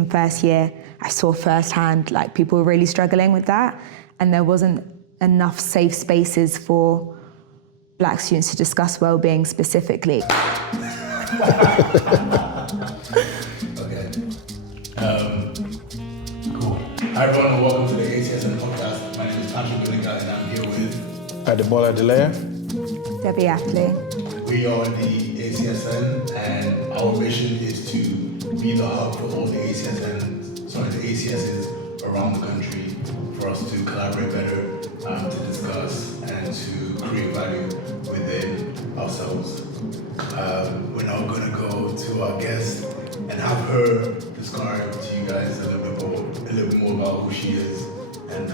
in first year, I saw firsthand like people were really struggling with that, and there wasn't enough safe spaces for Black students to discuss wellbeing specifically. Okay. Cool. Hi everyone, and welcome to the ACSN podcast. My name is Patrick Billinga, and I'm here with Adebola Delaya. Debbie Afflu. we are the ACSN, and our mission is to be the hub for all the ACSs around the country, for us to collaborate better, to discuss and to create value within ourselves. We're now going to go to our guest and have her describe to you guys a little bit more about who she is and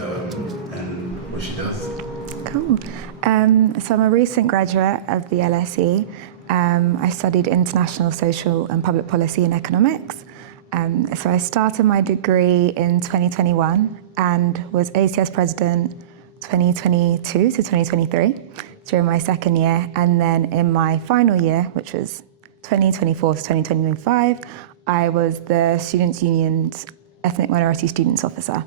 what she does. Cool. So I'm a recent graduate of the LSE. I studied international social and public policy and economics. So I started my degree in 2021 and was ACS president 2022 to 2023 during my second year. And then in my final year, which was 2024 to 2025, I was the Students' Union's Ethnic Minority Students Officer,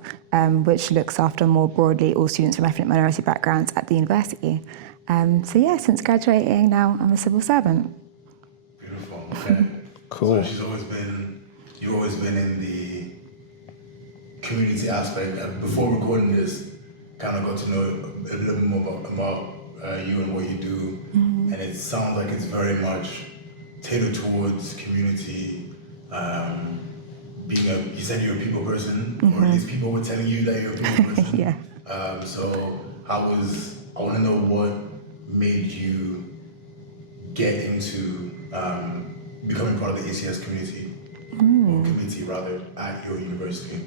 which looks after more broadly all students from ethnic minority backgrounds at the university. So yeah, since graduating now, I'm a civil servant. Beautiful. Okay. Cool. So you've always been in the community aspect. Before recording this, kind of got to know a little bit more about you and what you do, and it sounds like it's very much tailored towards community. You said you're a people person, or at least people were telling you that you're a people person. Yeah. So I want to know what made you get into becoming part of the ACS community, or community rather, at your university.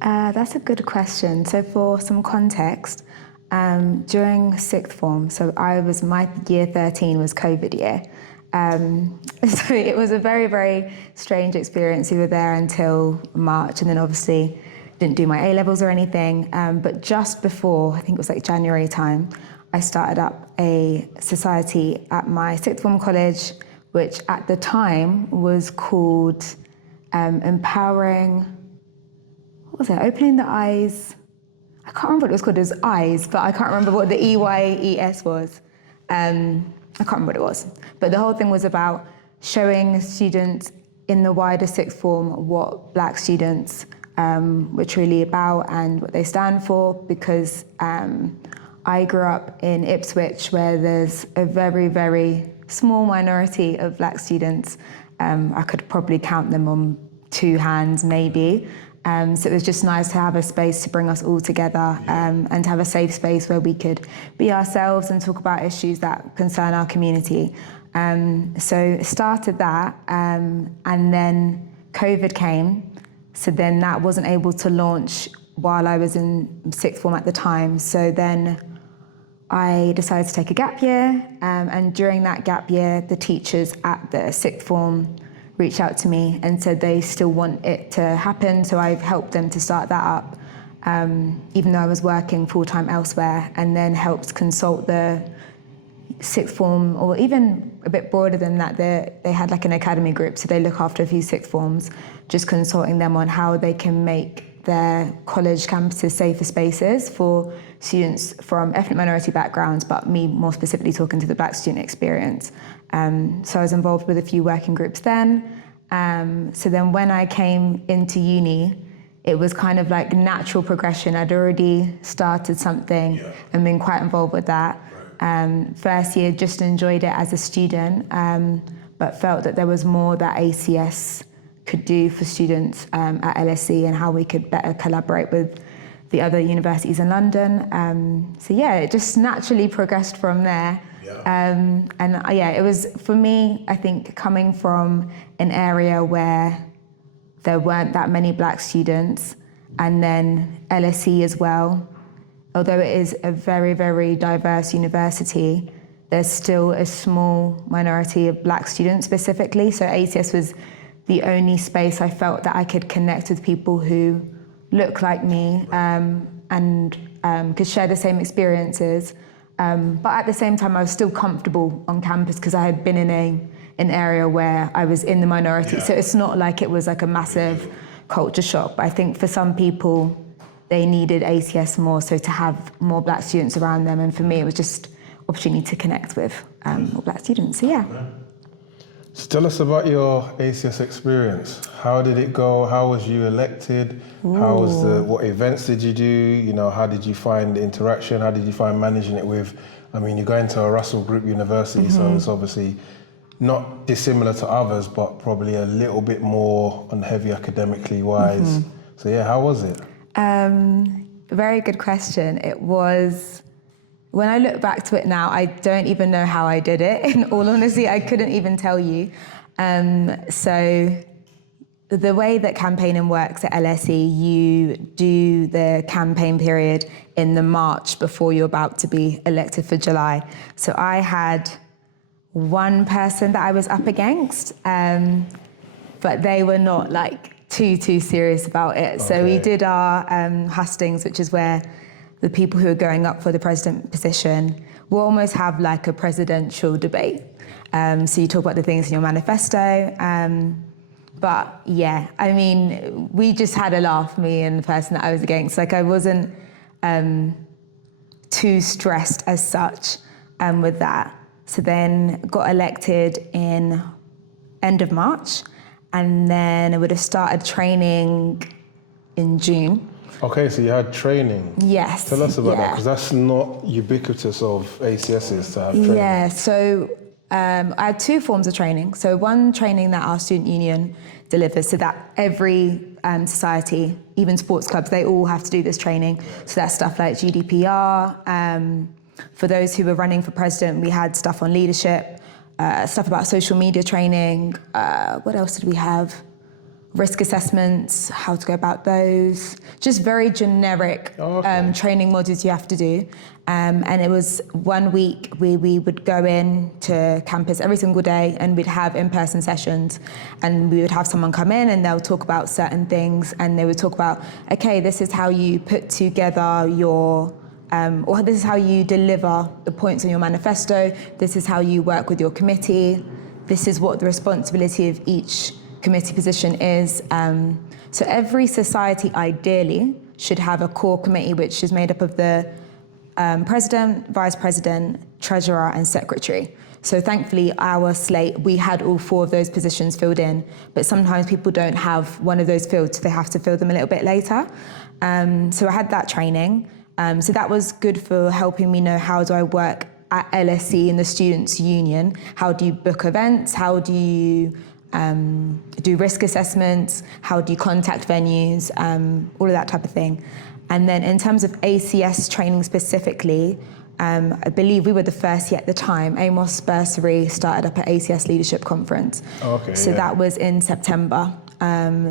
That's a good question. So for some context, during sixth form, so my year 13 was COVID year. So it was a very, very strange experience. We were there until March, and then obviously didn't do my A-levels or anything. But just before, I think it was like January time, I started up a society at my sixth form college, which at the time was called Empowering, what was it? Opening the Eyes. I can't remember what it was called. It was Eyes, but I can't remember what the EYES was. I can't remember what it was. But the whole thing was about showing students in the wider sixth form what Black students were truly about and what they stand for, because I grew up in Ipswich, where there's a very, very small minority of Black students. I could probably count them on two hands, maybe. So it was just nice to have a space to bring us all together, and to have a safe space where we could be ourselves and talk about issues that concern our community. So started that, and then COVID came. So then that wasn't able to launch while I was in sixth form at the time. So then I decided to take a gap year, and during that gap year, the teachers at the sixth form reached out to me and said they still want it to happen, so I've helped them to start that up, even though I was working full-time elsewhere, and then helped consult the sixth form, or even a bit broader than that, they had like an academy group, so they look after a few sixth forms, just consulting them on how they can make their college campuses safer spaces for students from ethnic minority backgrounds, but me more specifically talking to the Black student experience. So I was involved with a few working groups then. So then when I came into uni, it was kind of like natural progression. I'd already started something and been quite involved with that. First year, just enjoyed it as a student, but felt that there was more that ACS could do for students at LSE, and how we could better collaborate with the other universities in London. So yeah, it just naturally progressed from there. It was, for me, I think, coming from an area where there weren't that many Black students, and then LSE as well, although it is a very, very diverse university, there's still a small minority of Black students specifically. So ACS was the only space I felt that I could connect with people who look like me, and could share the same experiences. But at the same time, I was still comfortable on campus because I had been in an area where I was in the minority. So it's not like it was like a massive culture shock. But I think for some people, they needed ACS more, so to have more black students around them. And for me, it was just opportunity to connect with more black students. So yeah. So tell us about your ACS experience. How did it go? How was you elected? How was what events did you do? You know, how did you find the interaction? How did you find managing it with, I mean, you're going to a Russell Group university, so it's obviously not dissimilar to others, but probably a little bit more on heavy academically wise. So yeah, how was it? Very good question. It was, when I look back to it now, I don't even know how I did it. In all honesty, I couldn't even tell you. So the way that campaigning works at LSE, you do the campaign period in the March before you're about to be elected for July. So I had one person that I was up against, but they were not like too serious about it. So we did our hustings, which is where the people who are going up for the president position will almost have like a presidential debate. So you talk about the things in your manifesto. But yeah, I mean, we just had a laugh, me and the person that I was against. Like I wasn't too stressed as such with that. So then got elected in end of March, and then I would have started training in June. Okay, so you had training. Yes. Tell us about that, because that's not ubiquitous of ACSs to have training. Yeah, so I had two forms of training. So one training that our student union delivers, so that every society, even sports clubs, they all have to do this training. So that's stuff like GDPR. For those who were running for president, we had stuff on leadership, stuff about social media training. What else did we have? Risk assessments, how to go about those. Just very generic training modules you have to do. And it was 1 week we would go in to campus every single day, and we'd have in-person sessions, and we would have someone come in and they'll talk about certain things, and they would talk about, okay, this is how you put together your or this is how you deliver the points on your manifesto, this is how you work with your committee, this is what the responsibility of each committee position is. So every society ideally should have a core committee which is made up of the president, vice president, treasurer and secretary. So thankfully our slate, we had all four of those positions filled in, but sometimes people don't have one of those filled, so they have to fill them a little bit later. So I had that training. So that was good for helping me know, how do I work at LSE in the Students' Union? How do you book events? How do you do risk assessments? How do you contact venues? All of that type of thing. And then in terms of ACS training specifically, I believe we were the first year at the time. Amos Bursary started up at ACS Leadership Conference. So that was in September.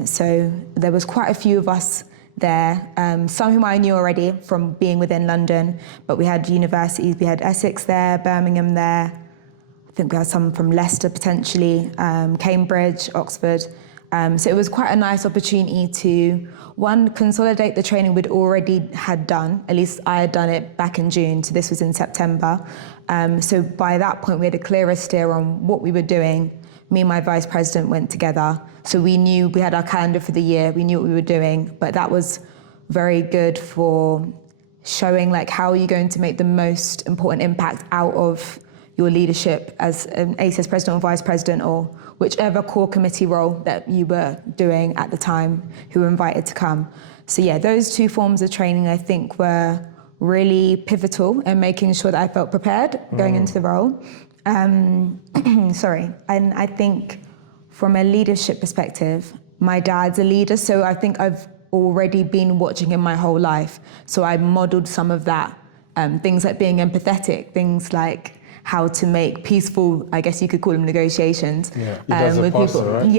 So there was quite a few of us there, some whom I knew already from being within London, but we had universities, we had Essex there, Birmingham there, I think we had some from Leicester potentially, Cambridge, Oxford. So it was quite a nice opportunity to, one, consolidate the training we'd already had done, at least I had done it back in June, so this was in September. So by that point we had a clearer steer on what we were doing. Me and my vice president went together. So we knew, we had our calendar for the year, we knew what we were doing, but that was very good for showing like how are you going to make the most important impact out of your leadership as an ACS president or vice president, or whichever core committee role that you were doing at the time, who were invited to come. So yeah, those two forms of training I think were really pivotal in making sure that I felt prepared going into the role. Sorry, and I think from a leadership perspective, my dad's a leader, so I think I've already been watching him my whole life. So I modeled some of that, things like being empathetic, things like how to make peaceful, I guess you could call them negotiations. Yeah, he does with a pastor, people. Right?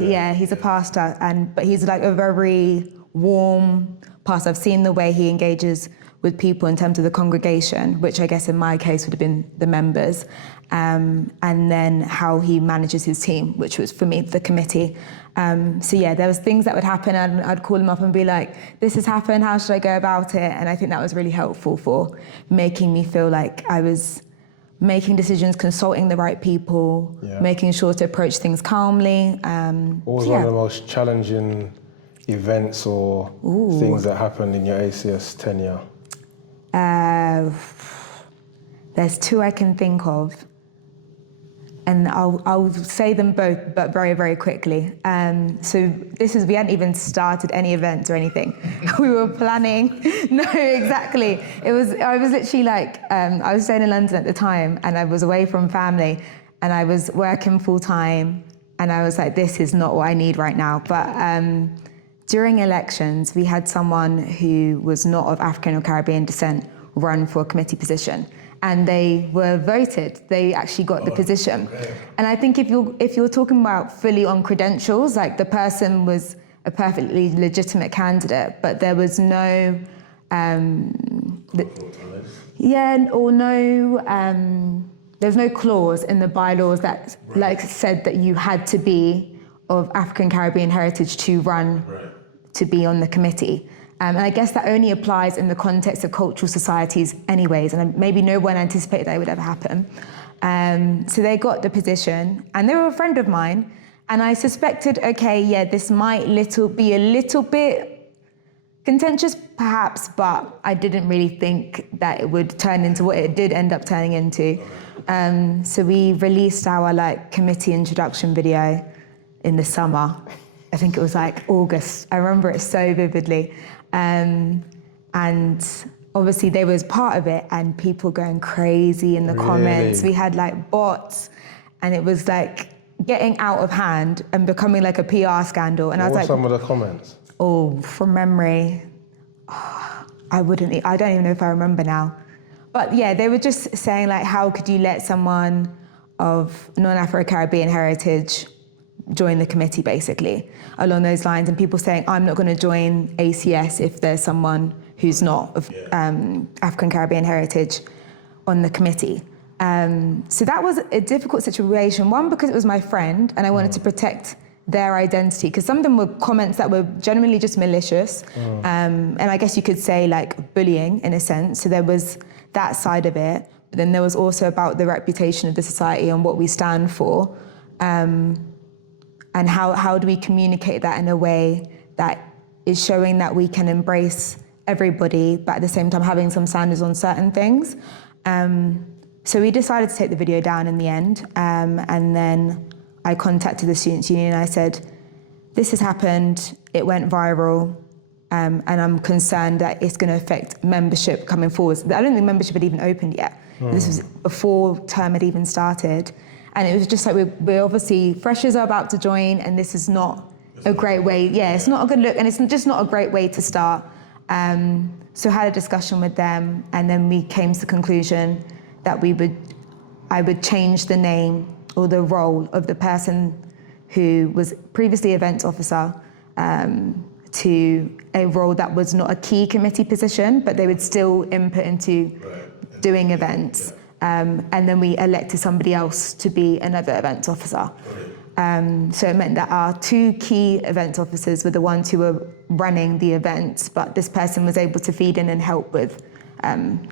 Yeah, he's a pastor, but he's like a very warm pastor. I've seen the way he engages with people in terms of the congregation, which I guess in my case would have been the members, and then how he manages his team, which was for me the committee. So yeah, there was things that would happen and I'd call him up and be like, this has happened, how should I go about it? And I think that was really helpful for making me feel like I was making decisions, consulting the right people, making sure to approach things calmly. What was one of the most challenging events or things that happened in your ACS tenure? There's two I can think of, and I'll say them both, but very, very quickly. So we hadn't even started any events or anything. We were planning. No, exactly. I was literally like, I was staying in London at the time, and I was away from family, and I was working full time, and I was like, this is not what I need right now. But during elections, we had someone who was not of African or Caribbean descent run for a committee position. And they were voted. They actually got the position. Okay. And I think if you're talking about fully on credentials, like the person was a perfectly legitimate candidate, but there was no, there's no clause in the bylaws that like said that you had to be of African Caribbean heritage to run to be on the committee. And I guess that only applies in the context of cultural societies anyways, and maybe no one anticipated that it would ever happen. So they got the position, and they were a friend of mine, and I suspected, okay, yeah, this might be a little bit contentious perhaps, but I didn't really think that it would turn into what it did end up turning into. So we released our committee introduction video in the summer. I think it was August. I remember it so vividly. And obviously they was part of it, and people going crazy in the comments. We had bots, and it was getting out of hand and becoming like a PR scandal. And What I was were some of the comments? Oh, from memory, I don't even know if I remember now. But yeah, they were just saying how could you let someone of non-Afro-Caribbean heritage join the committee, basically, along those lines, and people saying, I'm not going to join ACS if there's someone who's not of African Caribbean heritage on the committee. So that was a difficult situation, one, because it was my friend, and I wanted to protect their identity, because some of them were comments that were genuinely just malicious, and I guess you could say bullying in a sense. So there was that side of it, but then there was also about the reputation of the society and what we stand for. And how do we communicate that in a way that is showing that we can embrace everybody, but at the same time having some standards on certain things. So we decided to take the video down in the end, and then I contacted the Students' Union and I said, this has happened, it went viral, and I'm concerned that it's going to affect membership coming forward. I don't think membership had even opened yet. This was before term had even started. And it was just we're obviously, freshers are about to join, and this is not a great way. Yeah, it's not a good look, and it's just not a great way to start. So I had a discussion with them, and then we came to the conclusion that I would change the name or the role of the person who was previously events officer to a role that was not a key committee position, but they would still input into doing events. And then we elected somebody else to be another events officer. So it meant that our two key events officers were the ones who were running the events, but this person was able to feed in and help with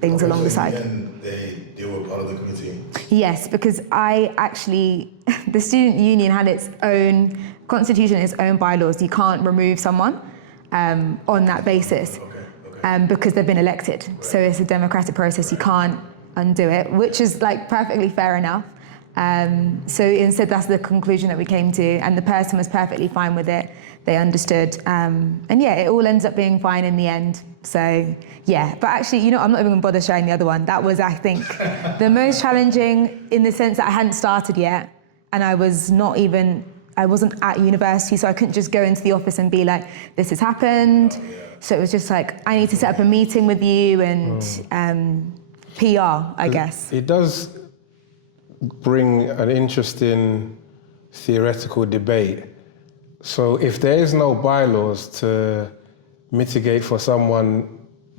things along the side. And they were part of the committee? Yes, because the student union had its own constitution, its own bylaws. You can't remove someone on that basis because they've been elected. So it's a democratic process. You can't undo it, which is perfectly fair enough. So instead, that's the conclusion that we came to, and the person was perfectly fine with it. They understood, and yeah, it all ends up being fine in the end. So yeah, but actually, I'm not even gonna bother sharing the other one. That was, I think, the most challenging in the sense that I hadn't started yet, and I wasn't at university, so I couldn't just go into the office and be like, this has happened. So it was just I need to set up a meeting with you and PR, I guess. It does bring an interesting theoretical debate. So if there is no bylaws to mitigate for someone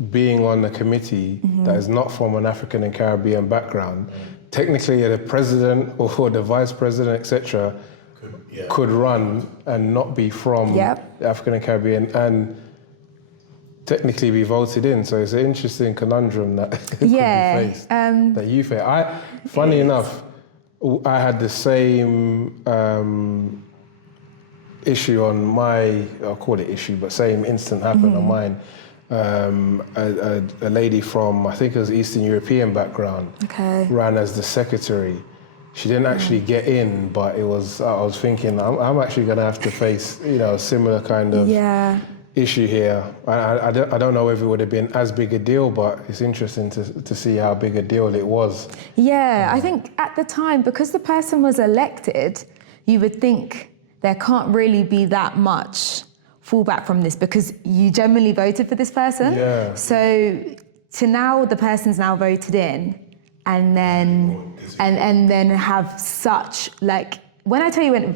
being on a committee that is not from an African and Caribbean background, technically the president or the vice president, etc., could run and not be from the African and Caribbean and technically be voted in. So it's an interesting conundrum that could be faced, that you face. Funny enough, I had the same issue on my, I'll call it issue, but same incident happened on mine. A lady from, I think it was Eastern European background, ran as the secretary. She didn't actually get in, but it was, I was thinking, I'm actually going to have to face, a similar kind of issue here. I don't know if it would have been as big a deal, but it's interesting to see how big a deal it was. Yeah, I think at the time, because the person was elected, you would think there can't really be that much fallback from this because you generally voted for this person. Yeah. So to now, the person's now voted in, and then have such, like, when I tell you it went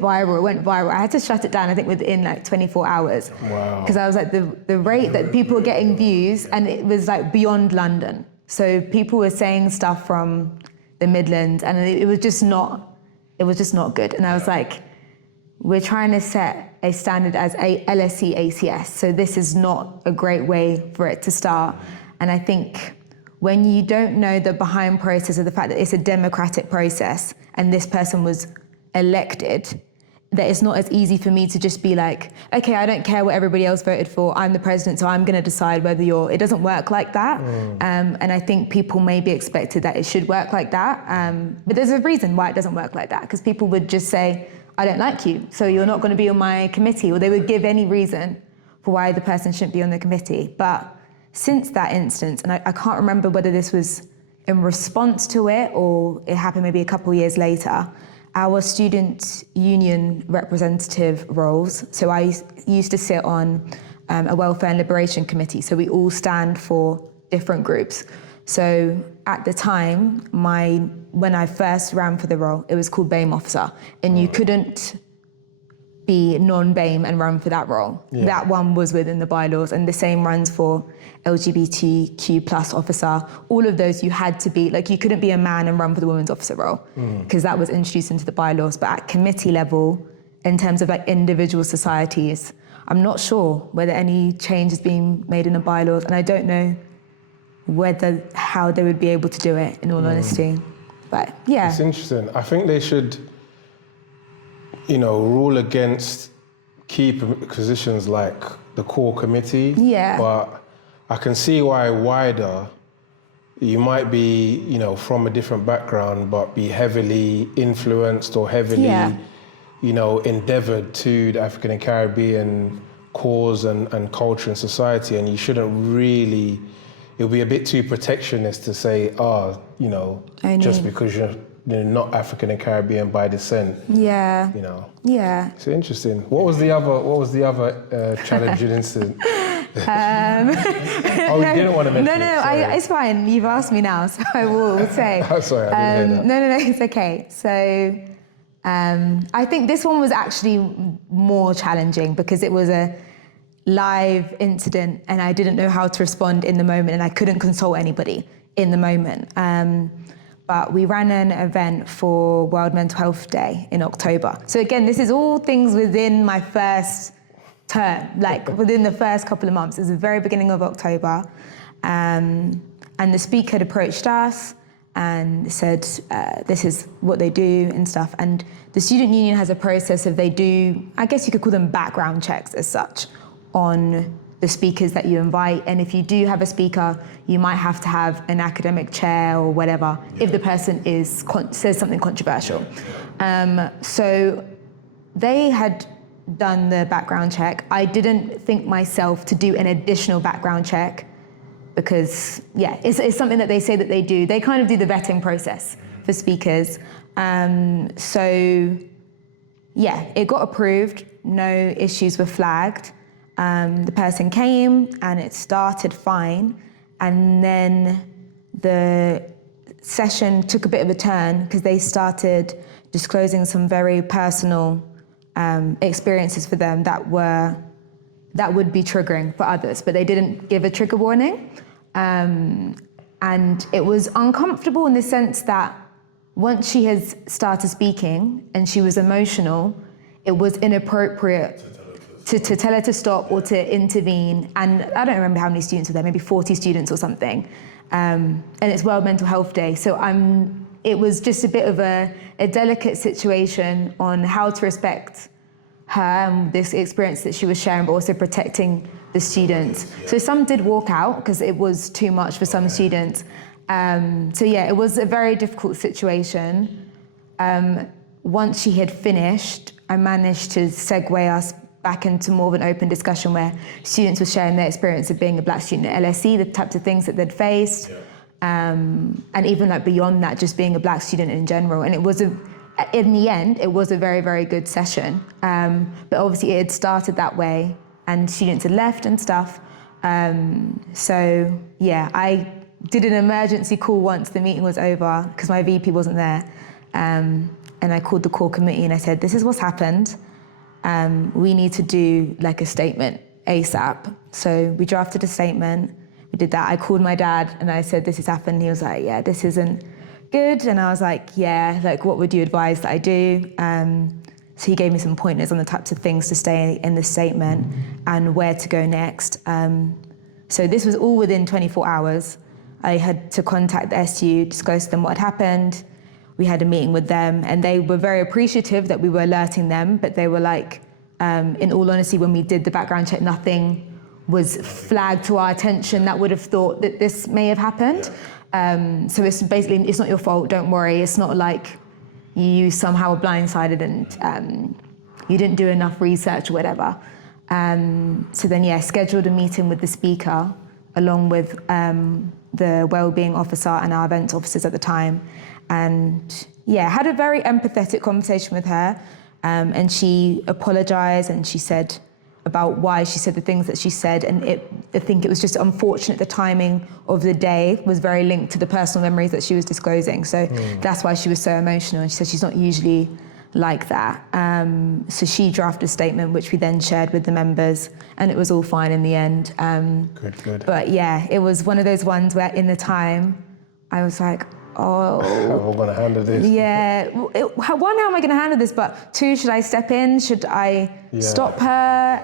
viral. I had to shut it down, I think, within like 24 hours. Wow. Because I was like, the rate that people were getting views, and it was like beyond London. So people were saying stuff from the Midlands, and it was just not good. And I was like, we're trying to set a standard as a LSE ACS. So this is not a great way for it to start. And I think when you don't know the behind process of the fact that it's a democratic process and this person was elected, that it's not as easy for me to just be like, okay, I don't care what everybody else voted for, I'm the president, so I'm going to decide whether you're... It doesn't work like that. And I think people maybe expected that it should work like that. But there's a reason why it doesn't work like that, because people would just say, I don't like you, so you're not going to be on my committee, or they would give any reason for why the person shouldn't be on the committee. But since that instance, and I can't remember whether this was in response to it or it happened maybe a couple of years later, our student union representative roles, so I used to sit on a welfare and liberation committee, so we all stand for different groups. So at the time, when I first ran for the role, it was called BAME officer, and you couldn't be non-BAME and run for that role. Yeah. That one was within the bylaws, and the same runs for LGBTQ plus officer. All of those you had to be, like, you couldn't be a man and run for the women's officer role, because that was introduced into the bylaws. But at committee level, in terms of like individual societies, I'm not sure whether any change is being made in the bylaws, and I don't know how they would be able to do it, in all honesty. But yeah. It's interesting. I think they should, rule against key positions like the core committee. Yeah. But I can see why wider, you might be, from a different background, but be heavily influenced or heavily, endeavored to the African and Caribbean cause and culture and society, and you shouldn't really... It would be a bit too protectionist to say, just because you're not African and Caribbean by descent. Yeah. Yeah. It's interesting. What was the other challenging incident? Oh, you didn't want to mention it. No, it's fine. You've asked me now, so I will say. I'm sorry, I didn't hear that. No, it's okay. So I think this one was actually more challenging because it was a live incident and I didn't know how to respond in the moment, and I couldn't consult anybody in the moment. But we ran an event for World Mental Health Day in October. So again, this is all things within my first term, like within the first couple of months. It was the very beginning of October. And the speaker had approached us and said, this is what they do and stuff. And the student union has a process of, they do, I guess you could call them background checks as such, on the speakers that you invite. And if you do have a speaker, you might have to have an academic chair or whatever, if the person says something controversial. So they had done the background check. I didn't think myself to do an additional background check because, it's something that they say that they do. They kind of do the vetting process for speakers. It got approved. No issues were flagged. The person came and it started fine. And then the session took a bit of a turn because they started disclosing some very personal experiences for them that would be triggering for others, but they didn't give a trigger warning. And it was uncomfortable in the sense that once she has started speaking and she was emotional, it was inappropriate to tell her to stop or to intervene. And I don't remember how many students were there, maybe 40 students or something. And it's World Mental Health Day. So it was just a bit of a delicate situation on how to respect her and this experience that she was sharing, but also protecting the students. So some did walk out because it was too much for some students. So yeah, it was a very difficult situation. Once she had finished, I managed to segue us back into more of an open discussion where students were sharing their experience of being a black student at LSE, the types of things that they'd faced, and even like beyond that, just being a black student in general. And it was in the end, it was a very, very good session. But obviously it had started that way and students had left and stuff. So yeah, I did an emergency call once the meeting was over because my VP wasn't there. And I called the core committee and I said, this is what's happened. We need to do like a statement ASAP. So we drafted a statement, we did that. I called my dad and I said, this has happened. He was like, yeah, this isn't good. And I was like, yeah, like what would you advise that I do? So he gave me some pointers on the types of things to stay in the statement and where to go next. So this was all within 24 hours. I had to contact the SU, discuss with them what had happened. We had a meeting with them and they were very appreciative that we were alerting them, but they were like, in all honesty, when we did the background check, nothing was flagged to our attention that would have thought that this may have happened. So it's basically, it's not your fault, don't worry. It's not like you somehow were blindsided and you didn't do enough research or whatever. So then, yeah, scheduled a meeting with the speaker along with the wellbeing officer and our events officers at the time. And yeah, had a very empathetic conversation with her. And she apologized and she said about why she said the things that she said. And I think it was just unfortunate the timing of the day was very linked to the personal memories that she was disclosing. So that's why she was so emotional. And she said she's not usually like that. So she drafted a statement, which we then shared with the members, and it was all fine in the end. Good. But yeah, it was one of those ones where in the time, I was like, oh. How am I going to handle this? Yeah. One, how am I going to handle this? But two, should I step in? Should I stop her?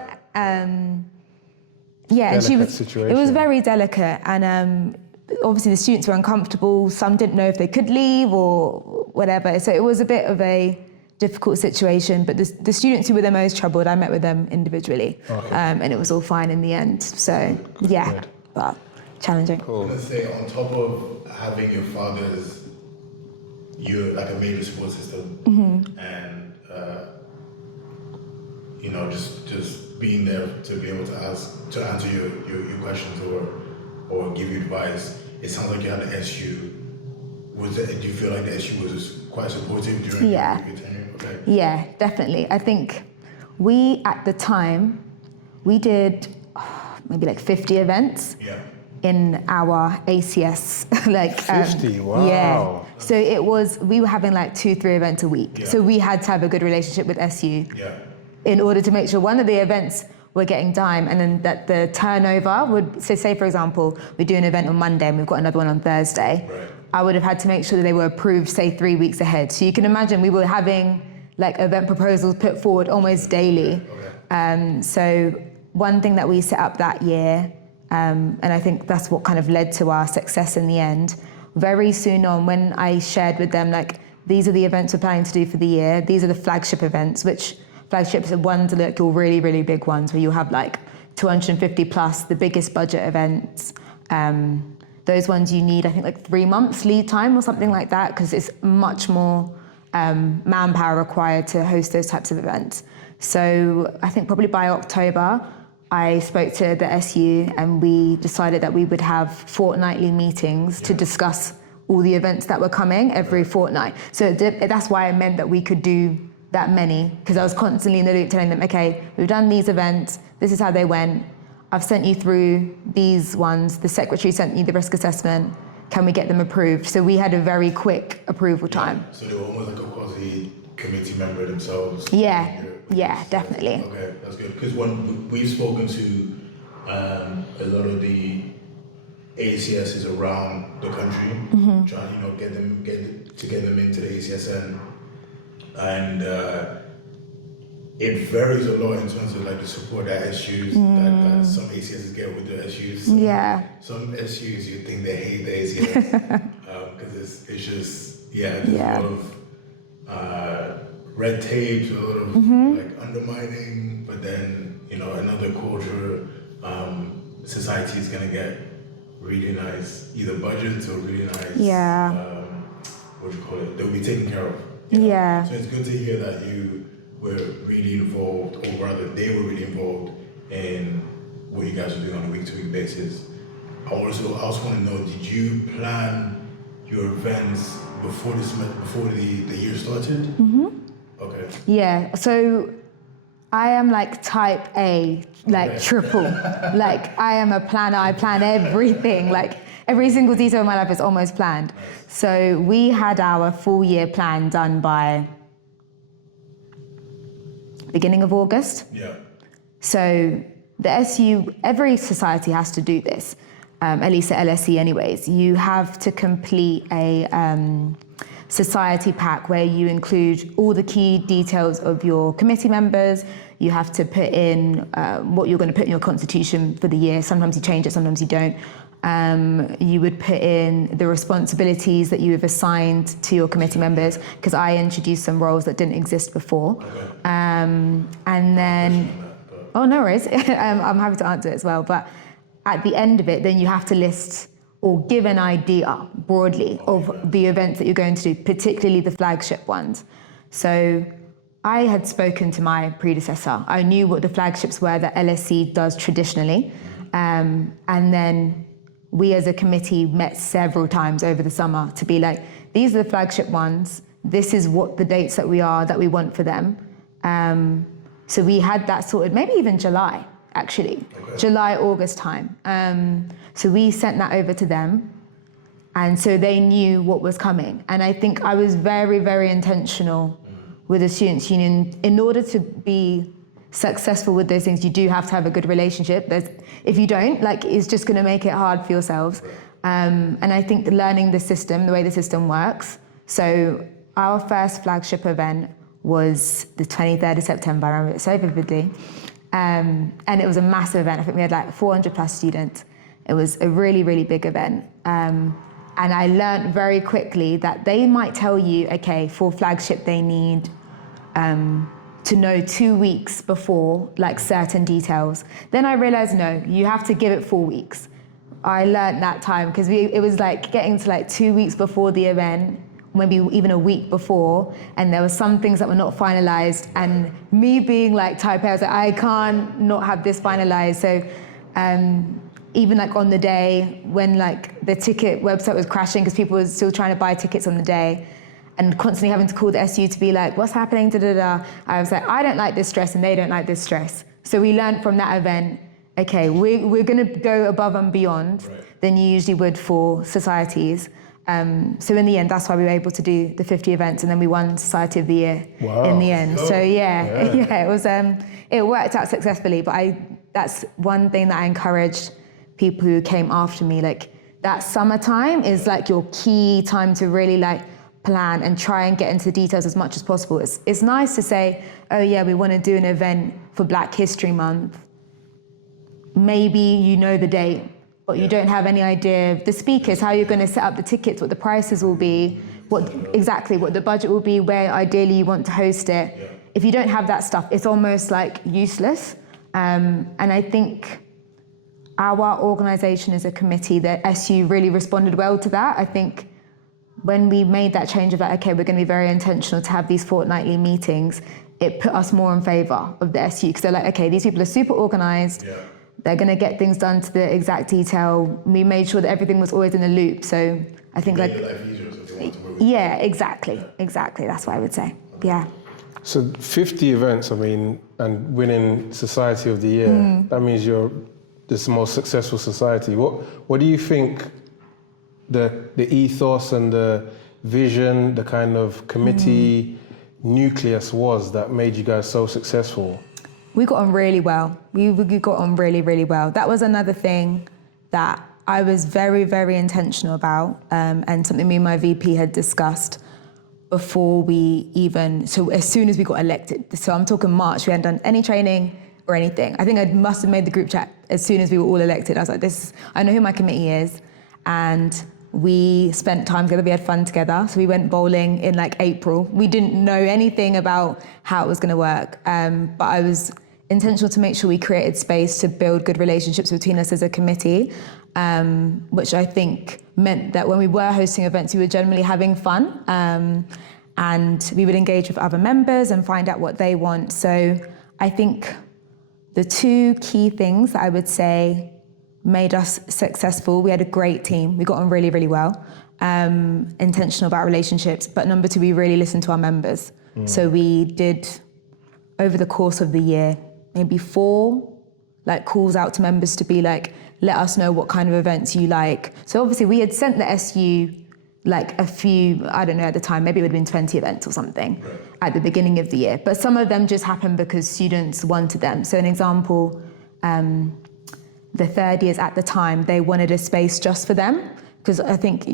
Yeah, and she was. Situation. It was very delicate, and obviously the students were uncomfortable. Some didn't know if they could leave or whatever. So it was a bit of a difficult situation. But the students who were the most troubled, I met with them individually, and it was all fine in the end. So yeah, but challenging. I was gonna say, on top of having your father as like a major support system, and you know, just being there to be able to answer your questions or give you advice. It sounds like you had the SU. Do you feel like the SU was quite supportive during your tenure? Okay. Yeah, definitely. I think we, at the time, we did maybe like 50 events in our ACS. 50, wow. Yeah. So it was, we were having like 2-3 events a week. Yeah. So we had to have a good relationship with SU in order to make sure one of the events were getting done, and then that the turnover would, so say for example, we do an event on Monday and we've got another one on Thursday. Right. I would have had to make sure that they were approved, say 3 weeks ahead. So you can imagine we were having like event proposals put forward almost daily. So one thing that we set up that year, and I think that's what kind of led to our success in the end, very soon on when I shared with them, like, these are the events we're planning to do for the year, these are the flagship events, which flagships are ones are like your really, really big ones where you have like 250 plus, the biggest budget events. Those ones you need, I think, like 3 months lead time or something like that, because it's much more manpower required to host those types of events. So I think probably by October, I spoke to the SU and we decided that we would have fortnightly meetings to discuss all the events that were coming every fortnight. So that's why I meant that we could do that many, because I was constantly in the loop telling them, okay, we've done these events, this is how they went, I've sent you through these ones, the secretary sent you the risk assessment, can we get them approved? So we had a very quick approval time. So they were almost like a quasi-committee member themselves. Yeah, definitely. Okay, that's good. Because when we've spoken to a lot of the ACSs around the country, trying to get them into the ACSN, and it varies a lot in terms of like the support that SUs that some ACSs get with the SUs. Some SUs you think they hate the ACS because it's just there's a lot of red tape, a lot of like undermining, but then, you know, another culture, society is gonna get really nice, either budgets or really nice, what do you call it? They'll be taken care of. You know? Yeah. So it's good to hear that you were really involved, or rather they were really involved in what you guys are doing on a week-to-week basis. I also want to know, did you plan your events before the year started? Mm-hmm. Okay. Yeah, so I am like type A, like triple. Like I am a planner, I plan everything. Like every single detail of my life is almost planned. So we had our full year plan done by beginning of August. Yeah. So the SU, every society has to do this, at least the LSE anyways. You have to complete a society pack where you include all the key details of your committee members. You have to put in what you're going to put in your constitution for the year. Sometimes you change it, sometimes you don't. You would put in the responsibilities that you have assigned to your committee members, because I introduced some roles that didn't exist before. And then, oh, no worries. I'm happy to answer it as well. But at the end of it, then you have to list or give an idea broadly of the events that you're going to do, particularly the flagship ones. So I had spoken to my predecessor. I knew what the flagships were that LSE does traditionally. And then we as a committee met several times over the summer to be like, these are the flagship ones. This is what the dates that we want for them. So we had that sorted, maybe even July, actually. Okay. July, August time. So we sent that over to them. And so they knew what was coming. And I think I was very, very intentional with the Students' Union. In order to be successful with those things, you do have to have a good relationship. If you don't, like, it's just going to make it hard for yourselves. And I think learning the system, the way the system works. So our first flagship event was the 23rd of September. I remember it so vividly. And it was a massive event. I think we had like 400 plus students. It was a really, really big event. And I learned very quickly that they might tell you, okay, for flagship, they need to know 2 weeks before, like, certain details. Then I realized, no, you have to give it 4 weeks. I learned that time, because it was like getting to like 2 weeks before the event, maybe even a week before, and there were some things that were not finalized, and me being like type A, I was like, I can't not have this finalized. So even like on the day when like the ticket website was crashing because people were still trying to buy tickets on the day, and constantly having to call the SU to be like, what's happening, da-da-da. I was like, I don't like this stress and they don't like this stress. So we learned from that event, okay, we're gonna go above and beyond than you usually would for societies. So in the end, that's why we were able to do the 50 events, and then we won Society of the Year in the end. So it was, it worked out successfully, but that's one thing that I encouraged people who came after me, like that summertime is like your key time to really like plan and try and get into the details as much as possible. It's nice to say, oh yeah, we want to do an event for Black History Month. Maybe you know the date, but you don't have any idea of the speakers, how you're going to set up the tickets, what the prices will be, what the budget will be, where ideally you want to host it. Yeah. If you don't have that stuff, it's almost like useless. And I think our organisation as a committee, the SU really responded well to that. I think when we made that change of like, okay, we're going to be very intentional to have these fortnightly meetings, it put us more in favour of the SU, because they're like, okay, these people are super organised. Yeah. They're going to get things done to the exact detail. We made sure that everything was always in a loop. So I think like, yeah, exactly. That's what I would say. Yeah. So 50 events, I mean, and winning Society of the Year, that means you're the most successful society. What do you think the ethos and the vision, the kind of committee nucleus was that made you guys so successful? We got on really well. We got on really, really well. That was another thing that I was very, very intentional about, and something me and my VP had discussed before we even, so as soon as we got elected. So I'm talking March, we hadn't done any training or anything. I think I must have made the group chat as soon as we were all elected. I was like, I know who my committee is, and We spent time together, we had fun together. So we went bowling in like April. We didn't know anything about how it was gonna work, but I was intentional to make sure we created space to build good relationships between us as a committee, which I think meant that when we were hosting events, we were generally having fun, and we would engage with other members and find out what they want. So I think the two key things that I would say made us successful, we had a great team, we got on really, really well, intentional about relationships, but number two, we really listened to our members. So we did, over the course of the year, maybe 4 like calls out to members to be like, let us know what kind of events you like. So obviously we had sent the SU like a few, I don't know at the time, maybe it would have been 20 events or something at the beginning of the year. But some of them just happened because students wanted them. So an example, the third years at the time, they wanted a space just for them. Because I think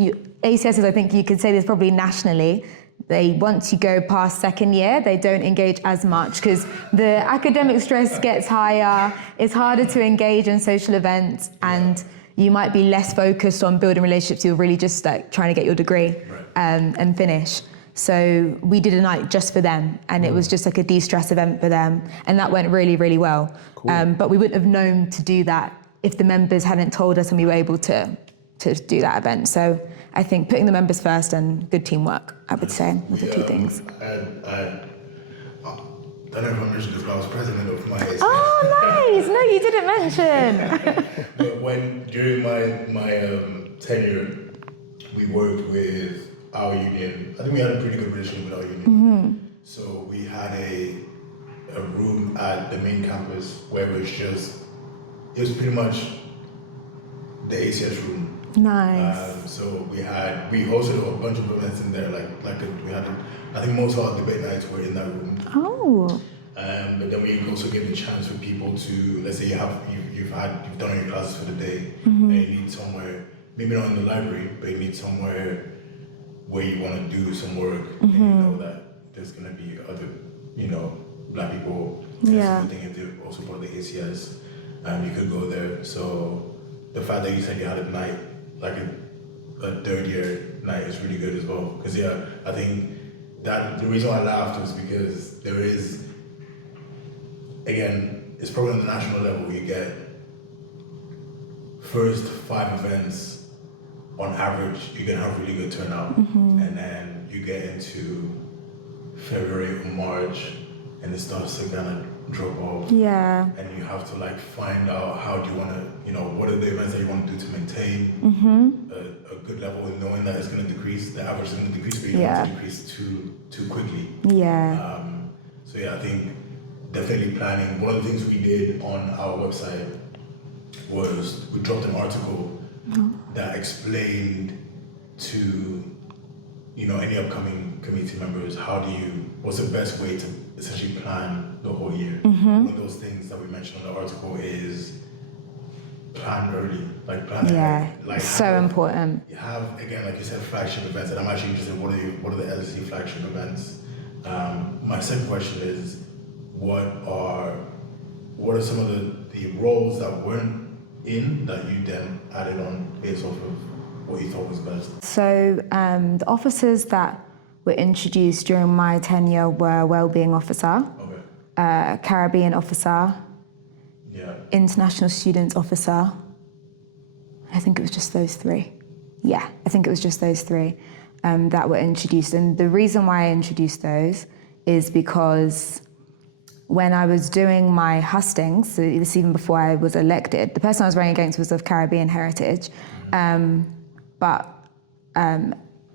ACSs, I think you could say this probably nationally, once you go past second year, they don't engage as much because the academic stress gets higher, it's harder to engage in social events, and you might be less focused on building relationships, you're really just like trying to get your degree and finish. So we did a night just for them, and it was just like a de-stress event for them, and that went really, really well. Cool. But we wouldn't have known to do that if the members hadn't told us and we were able to do that event. So I think putting the members first and good teamwork, I would say, are the two things. I don't know if I mentioned this, but I was president of my ACSN. Oh, nice! No, you didn't mention. But during my tenure, we worked with our union. I think we had a pretty good relationship with our union. So we had a room at the main campus where it was pretty much the ACS room. Nice. So we hosted a bunch of events in there. I think most of our debate nights were in that room. Oh. But then we also give the chance for people to, let's say you've done your classes for the day, and you need somewhere, maybe not in the library, but you need somewhere where you want to do some work, and you know that there's gonna be other, Black people. Yeah. I think if they're also part of the ACS, you could go there. So the fact that you said you had a night, like a third year night, is really good as well. Because I think that the reason why I laughed was because there is, again, it's probably on the national level, you get first 5 events, on average, you can have really good turnout. And then you get into February or March, and it starts to kind of drop off. Yeah. And you have to find out how do you want to, what are the events that you want to do to maintain a good level, and knowing that it's going to decrease, the average is going to decrease, but you don't want to decrease too quickly. Yeah. So I think definitely planning. One of the things we did on our website was we dropped an article that explained to any upcoming community members what's the best way to essentially plan the whole year. One of those things that we mentioned on the article is plan early, plan ahead. So important. You have, again, like you said, flagship events, and I'm actually interested in what are the LSE flagship events. My second question is, what are some of the roles that weren't in that you then added on based off of what you thought was best? So the officers that were introduced during my tenure were wellbeing officer, Caribbean officer, international students officer. I think it was just those 3. Yeah, I think it was just those 3 that were introduced. And the reason why I introduced those is because when I was doing my hustings, so this even before I was elected, the person I was running against was of Caribbean heritage. But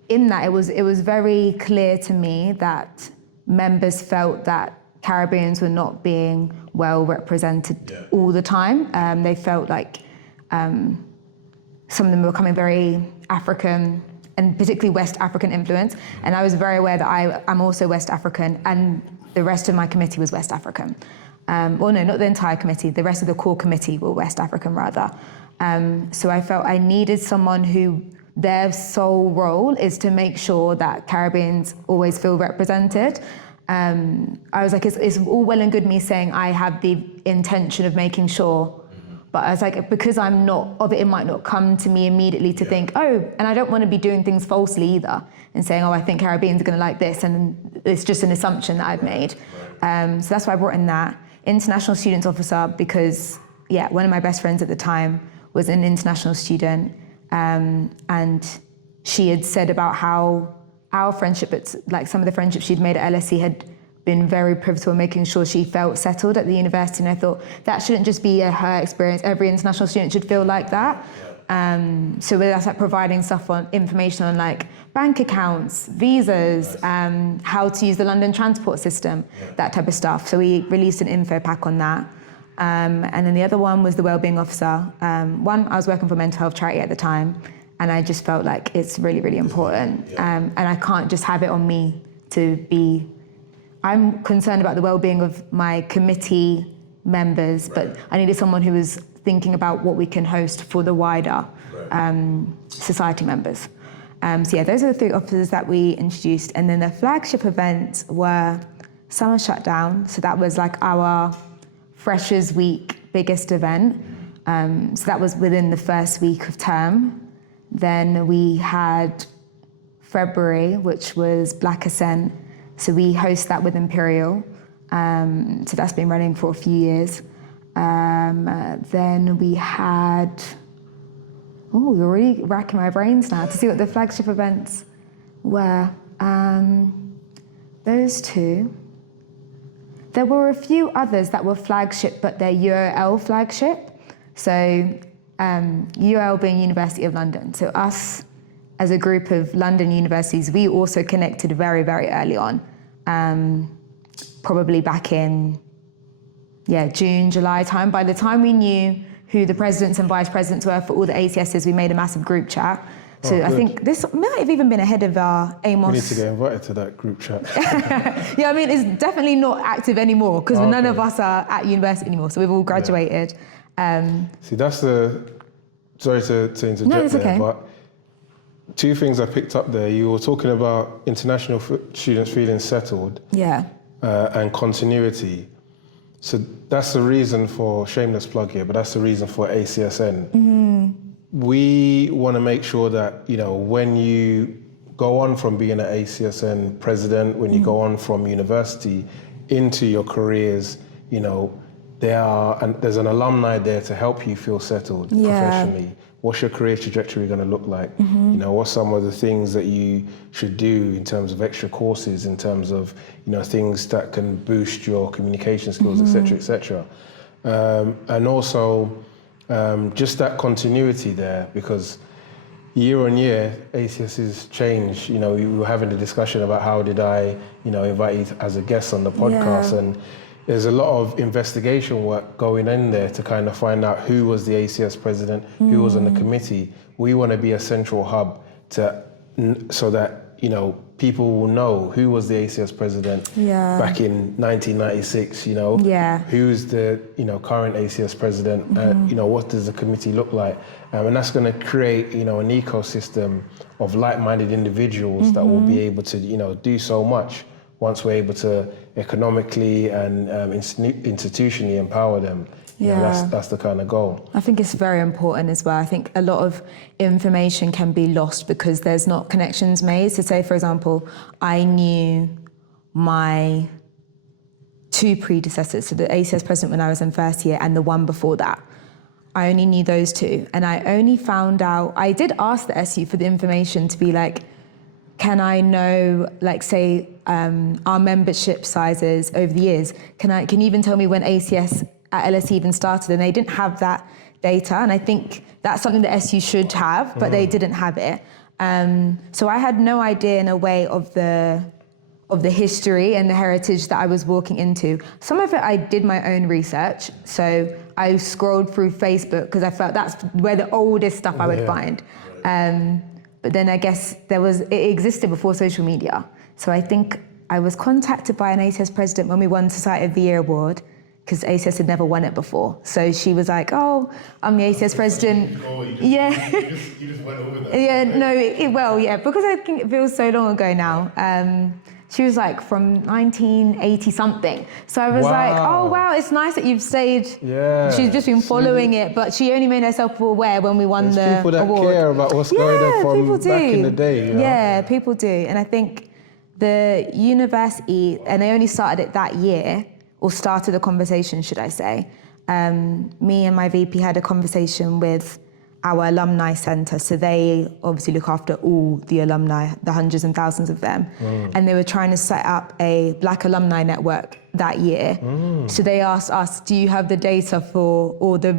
in that, it was very clear to me that members felt that Caribbeans were not being well represented all the time. They felt like some of them were becoming very African, and particularly West African influence. And I was very aware that I'm also West African, and the rest of my committee was West African. Well, no, not the entire committee. The rest of the core committee were West African, rather. So I felt I needed someone who their sole role is to make sure that Caribbeans always feel represented. I was like, it's all well and good me saying I have the intention of making sure, But I was like, because I'm not of it, it might not come to me immediately to think, oh, and I don't want to be doing things falsely either and saying, oh, I think Caribbeans are going to like this, and it's just an assumption that I've made. So that's why I brought in that. International Students Officer, because, one of my best friends at the time was an international student, and she had said about how our friendship, like some of the friendships she'd made at LSE had been very pivotal in making sure she felt settled at the university. And I thought that shouldn't just be her experience. Every international student should feel like that. So that's like providing stuff on information on like bank accounts, visas, how to use the London transport system, that type of stuff. So we released an info pack on that. And then the other one was the wellbeing officer. One, I was working for mental health charity at the time, and I just felt like it's really, really important. And I can't just have it on me to be, I'm concerned about the well-being of my committee members, but I needed someone who was thinking about what we can host for the wider society members. So those are the 3 officers that we introduced. And then the flagship events were Summer Shutdown. So that was like our Freshers Week biggest event. So that was within the first week of term. Then we had February, which was Black Ascent. So we host that with Imperial. So that's been running for a few years. Then we had, you're really racking my brains now to see what the flagship events were. Those 2. There were a few others that were flagship, but they're UOL flagship. So UOL being University of London. So us as a group of London universities, we also connected very, very early on. Probably back in, June, July time. By the time we knew who the presidents and vice presidents were for all the ACSs, we made a massive group chat. So I think this might have even been ahead of our Amos. We need to get invited to that group chat. It's definitely not active anymore because none of us are at university anymore. So we've all graduated. See, that's sorry to interject it's okay. there, but 2 things I picked up there. You were talking about international students feeling settled. And continuity. So that's the reason for, shameless plug here, but that's the reason for ACSN. We want to make sure that, when you go on from being an ACSN president, when you go on from university into your careers, there's an alumni there to help you feel settled professionally. What's your career trajectory going to look like? What's some of the things that you should do in terms of extra courses, in terms of, things that can boost your communication skills, et cetera, and also just that continuity there, because year on year, ACSs change. We were having a discussion about how did I, invite you as a guest on the podcast, and there's a lot of investigation work going in there to kind of find out who was the ACS president, who was on the committee. We want to be a central hub so that, people will know who was the ACS president back in 1996, who's the, current ACS president, what does the committee look like? And that's going to create, an ecosystem of like-minded individuals that will be able to, do so much once we're able to economically and institutionally empower them. That's the kind of goal. I think it's very important as well. I think a lot of information can be lost because there's not connections made. So say, for example, I knew my 2 predecessors, so the ACS president when I was in first year and the one before that. I only knew those 2. And I only found out, I did ask the SU for the information to be like, can I know, like, say, our membership sizes over the years? Can you even tell me when ACS at LSE even started? And they didn't have that data. And I think that's something that SU should have, but they didn't have it. So I had no idea in a way of the history and the heritage that I was walking into. Some of it I did my own research. So I scrolled through Facebook because I felt that's where the oldest stuff I would find. But then I guess it existed before social media. So I think I was contacted by an ACS president when we won Society of the Year award, because ACS had never won it before. So she was like, oh, I'm the ACS president. You just went over that. Because I think it feels so long ago now. She was like from 1980 something. So I was like, oh wow, it's nice that you've stayed. Yeah. She's just been following it, but she only made herself aware when we won the people that award. care about what's going on from people do. back in the day. You know? Yeah, people do. And I think the university, and they only started it that year, or started the conversation, should I say. Me and my VP had a conversation with our alumni centre, so they obviously look after all the alumni, the hundreds and thousands of them, and they were trying to set up a Black alumni network that year. So they asked us, do you have the data for all the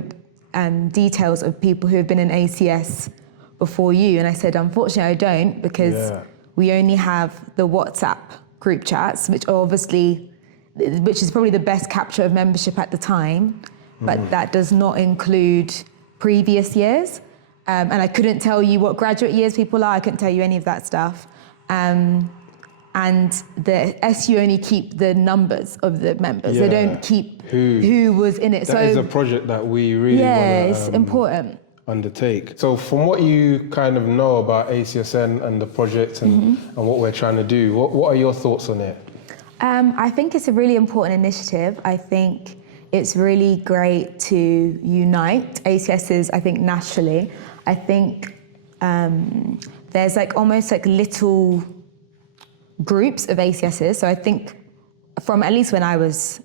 details of people who have been in ACS before you? And I said, unfortunately I don't, because we only have the WhatsApp group chats, which is probably the best capture of membership at the time, but that does not include previous years. And I couldn't tell you what graduate years people are, I couldn't tell you any of that stuff. And the SU only keep the numbers of the members. They don't keep who was in it. That is a project that we really want to it's important. undertake. So from what you kind of know about ACSN and the project and what we're trying to do, what are your thoughts on it? I think it's a really important initiative. I think it's really great to unite ACSs, I think, nationally. I think there's like almost like little groups of ACSs. So I think from at least when I was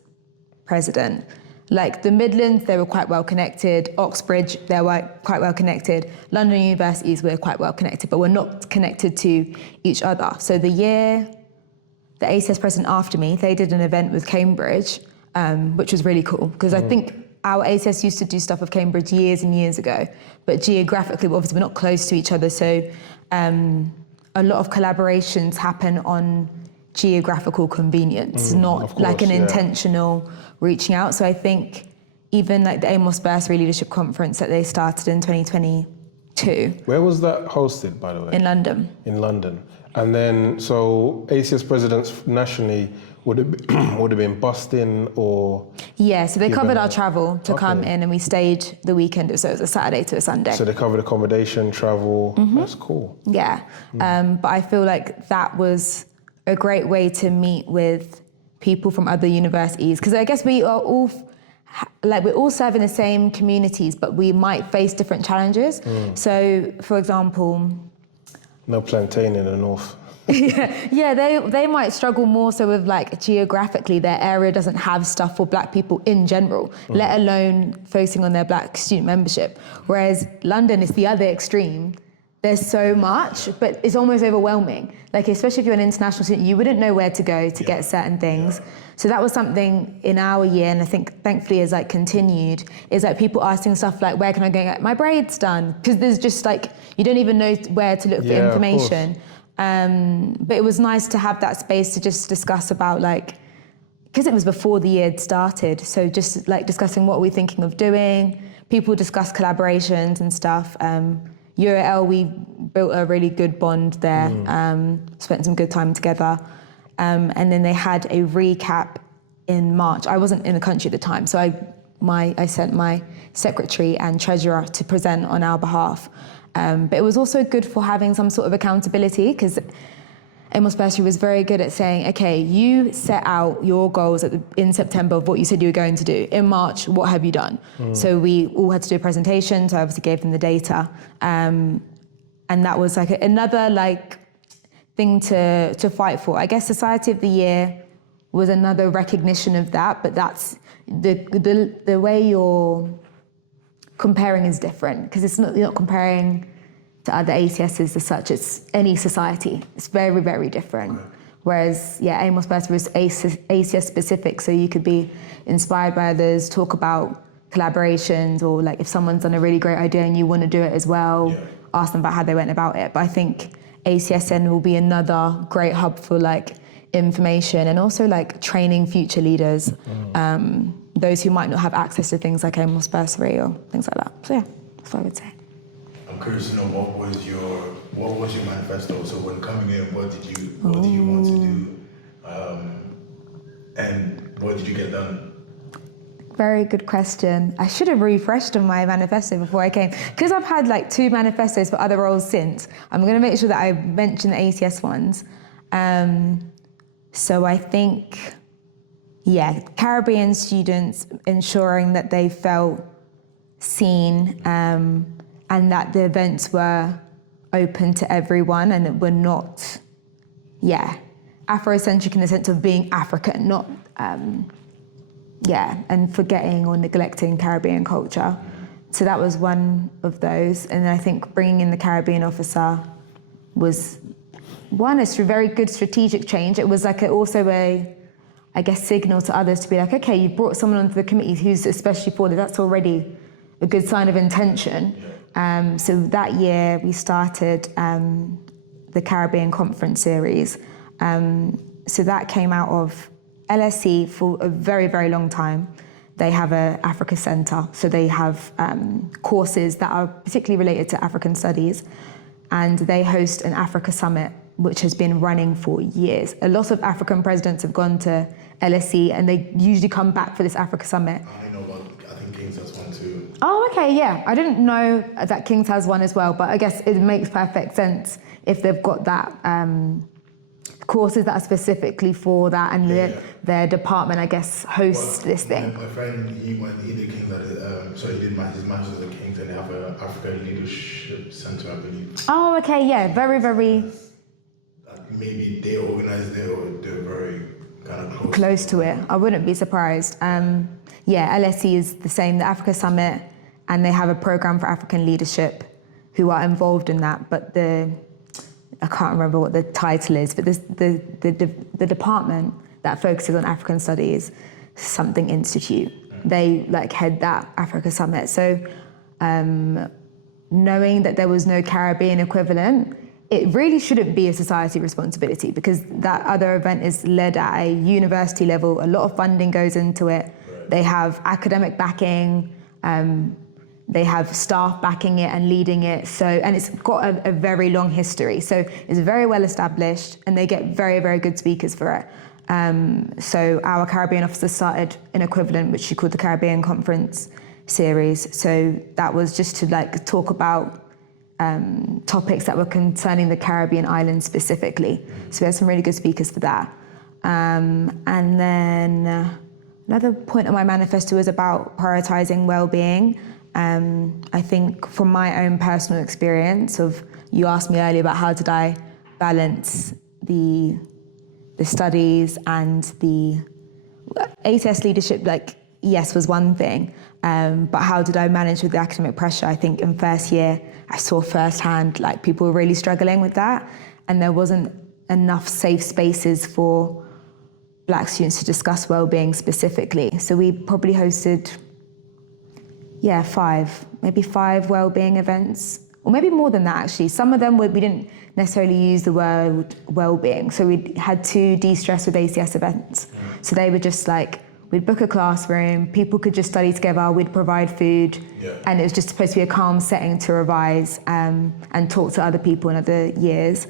president, like the Midlands, they were quite well connected. Oxbridge, they were quite well connected. London universities were quite well connected, but were not connected to each other. So the year the ACS president after me, they did an event with Cambridge, which was really cool, because I think our ACS used to do stuff with Cambridge years and years ago, but geographically, obviously we're not close to each other, so a lot of collaborations happen on geographical convenience, not like an intentional reaching out. So I think even like the Amos Bursary Leadership Conference that they started in 2022. Where was that hosted, by the way? In London. In London. And then, so ACS presidents nationally would have been bussed in, or? Yeah, so they covered our travel to come in, and we stayed the weekend, so it was a Saturday to a Sunday. So they covered accommodation, travel, that's cool. Yeah, but I feel like that was a great way to meet with people from other universities, because I guess we are all, like we're all serving the same communities, but we might face different challenges. So, for example, no plantain in the north. they might struggle more so with like geographically their area doesn't have stuff for Black people in general, let alone focusing on their Black student membership. Whereas London is the other extreme. There's so much, but it's almost overwhelming. Like, especially if you're an international student, you wouldn't know where to go to get certain things. So that was something in our year, and I think thankfully has like continued, is like people asking stuff like, where can I go get my braids done? Because there's just like, you don't even know where to look for information. But it was nice to have that space to just discuss about like, because it was before the year had started, so just like discussing what we're thinking of doing. People discuss collaborations and stuff. URL, we built a really good bond there, spent some good time together. And then they had a recap in March. I wasn't in the country at the time, so I sent my secretary and treasurer to present on our behalf. But it was also good for having some sort of accountability, because Amos Bursary was very good at saying, okay, you set out your goals in September of what you said you were going to do. In March, what have you done? So we all had to do a presentation, so I obviously gave them the data. And that was like another like thing to fight for. I guess Society of the Year was another recognition of that, but that's the way you're comparing is different, because you're not comparing to other ACSs as such. It's any society. It's very, very different. Whereas, Amos Bursary was ACS specific, so you could be inspired by others, talk about collaborations, or like if someone's done a really great idea and you want to do it as well, ask them about how they went about it. But I think ACSN will be another great hub for like information and also like training future leaders, those who might not have access to things like Amos Bursary or things like that. So that's what I would say. I'm curious to know what was your manifesto? So when coming in, what did you want to do, and what did you get done? Very good question. I should have refreshed on my manifesto before I came, because I've had like 2 manifestos for other roles since. I'm going to make sure that I mention the ACS ones. So I think, Caribbean students ensuring that they felt seen and that the events were open to everyone and it were not, Afrocentric in the sense of being African, not, and forgetting or neglecting Caribbean culture. So that was one of those. And I think bringing in the Caribbean officer was a very good strategic change. It was like also a signal to others to be like, okay, you've brought someone onto the committee who's especially for this. That's already a good sign of intention. So that year we started the Caribbean Conference Series. So that came out of LSE for a very, very long time. They have an Africa Centre, so they have courses that are particularly related to African studies, and they host an Africa Summit, which has been running for years. A lot of African presidents have gone to LSE, and they usually come back for this Africa Summit. I know about, I think Kings has one too. Oh, okay, yeah. I didn't know that Kings has one as well, but I guess it makes perfect sense if they've got that courses that are specifically for that, and their department, I guess, hosts this thing. My friend, he did Kings at he did his master's at Kings, and they have an African Leadership Center, I believe. Oh, okay, yeah, very, very. Maybe they organized it, or they're very kind of close to it. I wouldn't be surprised. LSE is the same, the Africa Summit, and they have a program for African leadership who are involved in that, but I can't remember what the title is, but the department that focuses on African studies, something institute. They head that Africa Summit. So knowing that there was no Caribbean equivalent, it really shouldn't be a society responsibility, because that other event is led at a university level. A lot of funding goes into it. Right. They have academic backing. They have staff backing it and leading it. And it's got a very long history. So it's very well established, and they get very, very good speakers for it. So our Caribbean officer started an equivalent, which she called the Caribbean Conference Series. So that was just to talk about topics that were concerning the Caribbean islands specifically. So we had some really good speakers for that. And then another point on my manifesto was about prioritizing well-being. I think from my own personal experience you asked me earlier about how did I balance the studies and the ACS leadership, yes, was one thing, but how did I manage with the academic pressure? I think in first year, I saw firsthand, people were really struggling with that, and there wasn't enough safe spaces for Black students to discuss well-being specifically. So we probably hosted maybe five well-being events, or maybe more than that actually. Some of them we didn't necessarily use the word well-being. So we had 2 de-stress with ACS events. So they were just we'd book a classroom, people could just study together, we'd provide food, and it was just supposed to be a calm setting to revise and talk to other people in other years.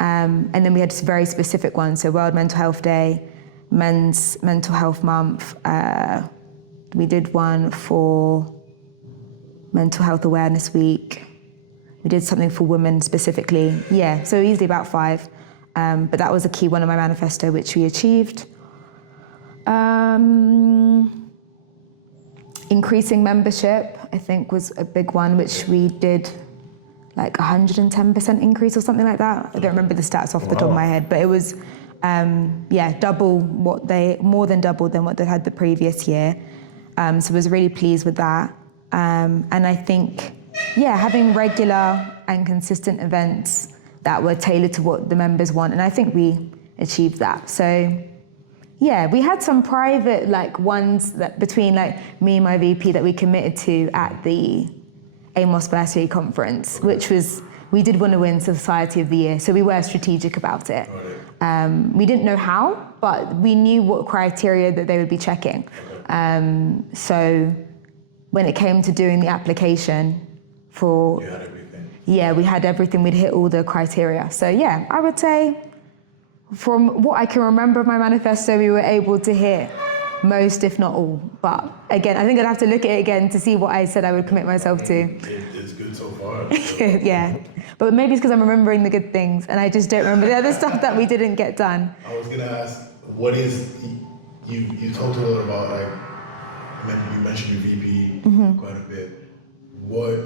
And then we had just very specific ones, so World Mental Health Day, Men's Mental Health Month. We did one for Mental Health Awareness Week. We did something for women specifically. So easily about 5. But that was a key one of my manifesto, which we achieved. Increasing membership, I think, was a big one, which we did 110% increase or something like that. I don't remember the stats off the top of my head, but it was, more than double than what they had the previous year. So I was really pleased with that. And I think, having regular and consistent events that were tailored to what the members want, and I think we achieved that. So, we had some private ones that between me and my VP that we committed to at the Amos Bursary Conference, which was, we did want to win Society of the Year, so we were strategic about it. We didn't know how, but we knew what criteria that they would be checking. So when it came to doing the application for... You had everything. We had everything. We'd hit all the criteria. So I would say from what I can remember of my manifesto, we were able to hit most, if not all. But again, I think I'd have to look at it again to see what I said I would commit myself to. It's good so far. Yeah. But maybe it's because I'm remembering the good things and I just don't remember the other stuff that we didn't get done. I was gonna ask, what is, you talked a lot about, like, you mentioned your VP quite a bit. What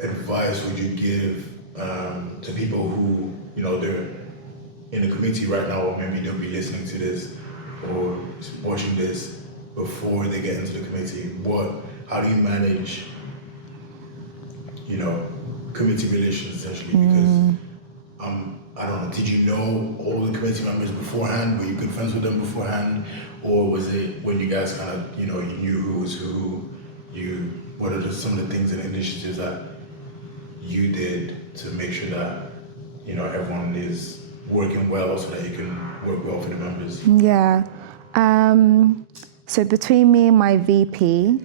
advice would you give to people who, you know, they're in the committee right now, or maybe they'll be listening to this or watching this before they get into the committee? How do you manage, you know, committee relations essentially? Because I don't know, did you know all the committee members beforehand? Were you good friends with them beforehand? Or was it when you guys kind of, you know, you knew who was who, what are some of the things and initiatives that you did to make sure that, you know, everyone is working well so that you can work well for the members? Yeah. So between me and my VP,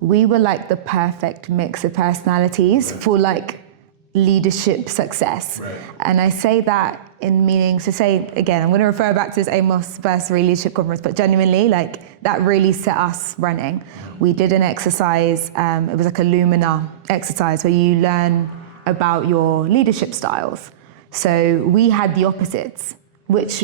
we were like the perfect mix of personalities for like leadership success. Right. And I say that in meaning to say, again, I'm going to refer back to this Amos Bursary Leadership Conference, but genuinely, like, that really set us running. We did an exercise, it was like a Lumina exercise where you learn about your leadership styles. So we had the opposites, which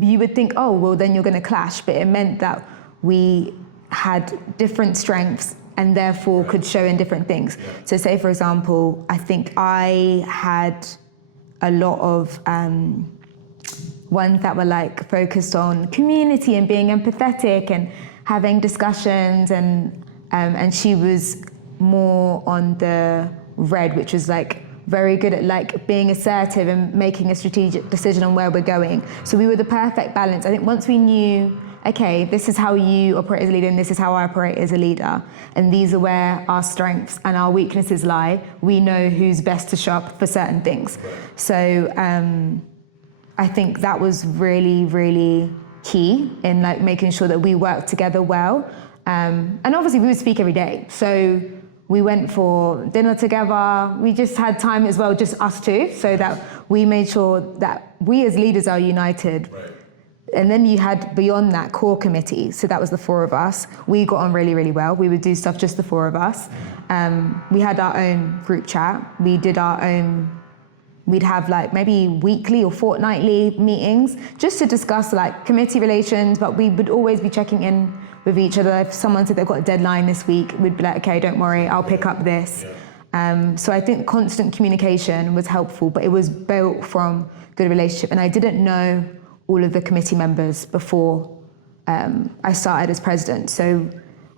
you would think, oh, well, then you're going to clash, but it meant that we had different strengths and therefore could show in different things. So say, for example, I think I had a lot of ones that were like focused on community and being empathetic and having discussions, and she was more on the red, which was like very good at like being assertive and making a strategic decision on where we're going. So we were the perfect balance. I think once we knew, okay, this is how you operate as a leader and this is how I operate as a leader, and these are where our strengths and our weaknesses lie, we know who's best to show up for certain things. So I think that was really, really key in like making sure that we work together well. And obviously we would speak every day. So we went for dinner together. We just had time as well, just us two, so that we made sure that we as leaders are united. Right. And then you had beyond that core committee, so that was the four of us. We got on really, really well. We would do stuff just the four of us. We had our own group chat. We did our own, we'd have like maybe weekly or fortnightly meetings just to discuss like committee relations, but we would always be checking in with each other. If someone said they've got a deadline this week, we'd be like, okay, don't worry, I'll pick up this. So I think constant communication was helpful, but it was built from good relationship. And I didn't know all of the committee members before I started as president. So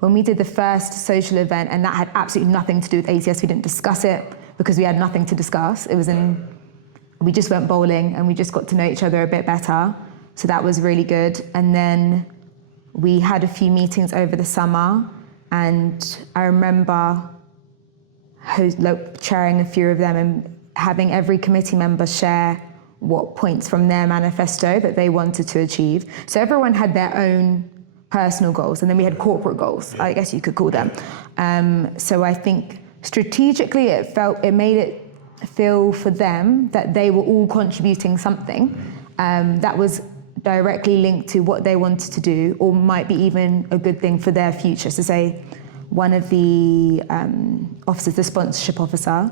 when we did the first social event, and that had absolutely nothing to do with ACS, we didn't discuss it because we had nothing to discuss. It was we just went bowling and we just got to know each other a bit better. So that was really good. And then we had a few meetings over the summer, and I remember chairing a few of them and having every committee member share what points from their manifesto that they wanted to achieve. So everyone had their own personal goals, and then we had corporate goals, I guess you could call them. So I think strategically it made it feel for them that they were all contributing something that was directly linked to what they wanted to do, or might be even a good thing for their future. So say one of the officers, the sponsorship officer,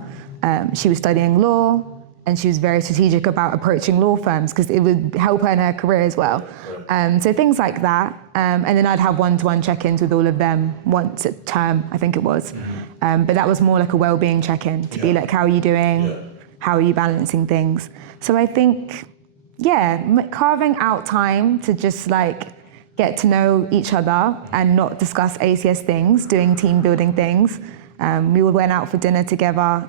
she was studying law, and she was very strategic about approaching law firms because it would help her in her career as well. So things like that. And then I'd have one-to-one check-ins with all of them once a term, I think it was. But that was more like a wellbeing check-in to be like, how are you doing? How are you balancing things? So I think, carving out time to just like get to know each other and not discuss ACS things, doing team building things. We went out for dinner together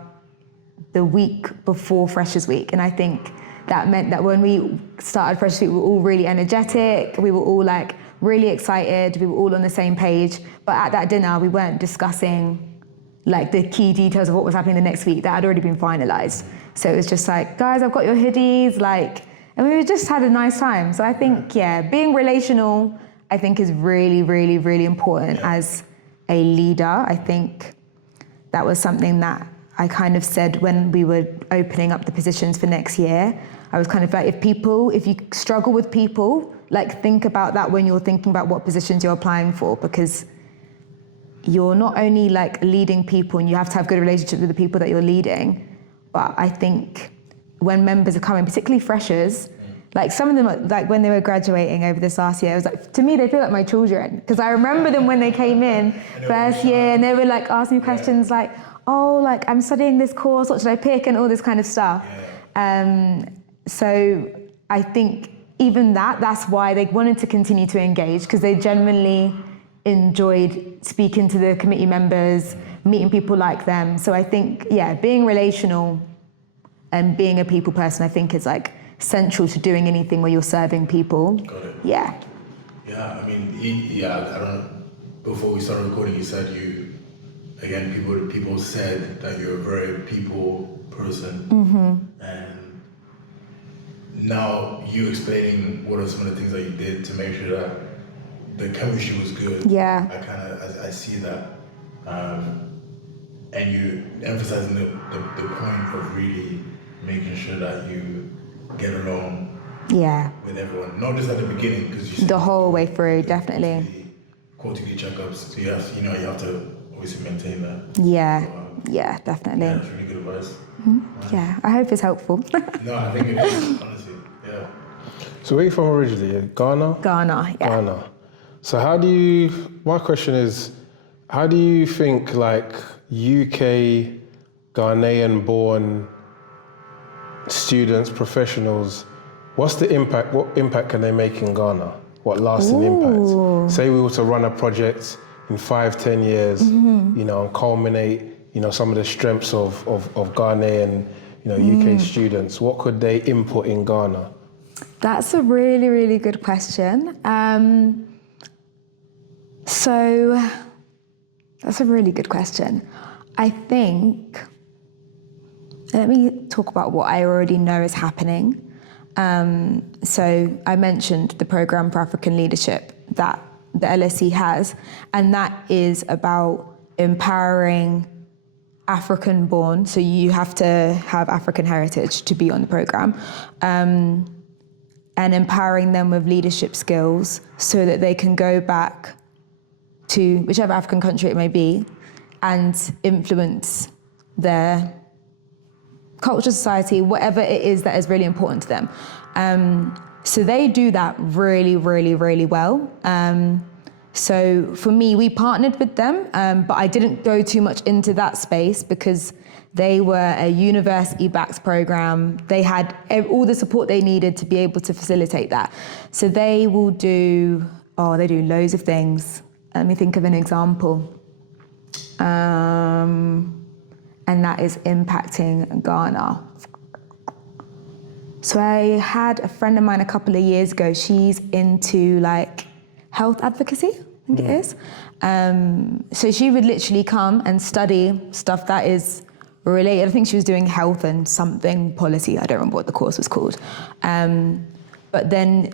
the week before Freshers Week, and I think that meant that when we started Freshers Week, we were all really energetic, we were all like really excited, we were all on the same page, but at that dinner we weren't discussing like the key details of what was happening the next week. That had already been finalized. So it was just like, guys, I've got your hoodies, like, and we just had a nice time. So I think, being relational, I think is really, really, really important as a leader. I think that was something that I kind of said when we were opening up the positions for next year. I was kind of like, if you struggle with people, like think about that when you're thinking about what positions you're applying for, because you're not only like leading people and you have to have good relationships with the people that you're leading, but I think when members are coming, particularly freshers, like some of them, like when they were graduating over this last year, it was like, to me, they feel like my children. Because I remember them when they came in first year and they were like asking me questions like, oh, like I'm studying this course, what should I pick? And all this kind of stuff. So I think even that's why they wanted to continue to engage, because they genuinely enjoyed speaking to the committee members, meeting people like them. So I think, being relational and being a people person, I think is like central to doing anything where you're serving people. Got it. Yeah. Yeah, I mean, I don't know, before we started recording, you said people said that you're a very people person. And now you explaining what are some of the things that you did to make sure that the chemistry was good. Yeah. I see that. And you emphasizing the point of really making sure that you get along with everyone, not just at the beginning, because you the whole way through, definitely. Quarterly checkups, so you have to obviously maintain that. Yeah, definitely. Yeah, that's really good advice. Nice. Yeah, I hope it's helpful. No, I think it is, honestly. Yeah. So where are you from originally? Ghana? Ghana, yeah. Ghana. So my question is, how do you think like UK, Ghanaian-born students, professionals, what's the impact? What impact can they make in Ghana? What lasting impact? Say we were to run a project in 5-10 years, and culminate, some of the strengths of Ghanaian, UK students. What could they input in Ghana? That's a really, really good question. So that's a really good question. I think, let me talk about what I already know is happening. So I mentioned the Programme for African Leadership that the LSE has, and that is about empowering African-born, so you have to have African heritage to be on the programme, and empowering them with leadership skills so that they can go back to whichever African country it may be and influence their culture, society, whatever it is that is really important to them. So they do that really, really, really well. So for me, we partnered with them, but I didn't go too much into that space because they were a university-backed program. They had all the support they needed to be able to facilitate that. So they will do loads of things. Let me think of an example. And that is impacting Ghana. So I had a friend of mine a couple of years ago, she's into like health advocacy, I think it is. So she would literally come and study stuff that is related. I think she was doing health and something policy, I don't remember what the course was called. But then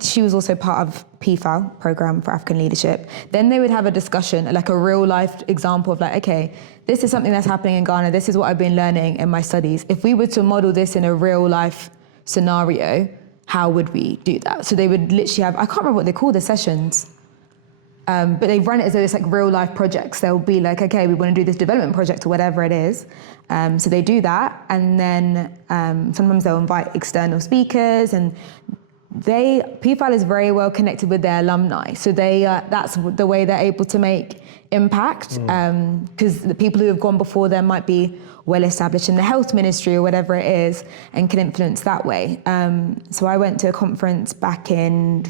she was also part of PFAL, Programme for African Leadership. Then they would have a discussion, like a real life example of like, okay, this is something that's happening in Ghana, this is what I've been learning in my studies. If we were to model this in a real life scenario, how would we do that? So they would literally have, I can't remember what they call the sessions, but they run it as though it's like real life projects. They'll be like, okay, we want to do this development project or whatever it is. So they do that, and then sometimes they'll invite external speakers, and PFAL is very well connected with their alumni, so that's the way they're able to make impact, because the people who have gone before them might be well established in the health ministry or whatever it is, and can influence that way. So I went to a conference back in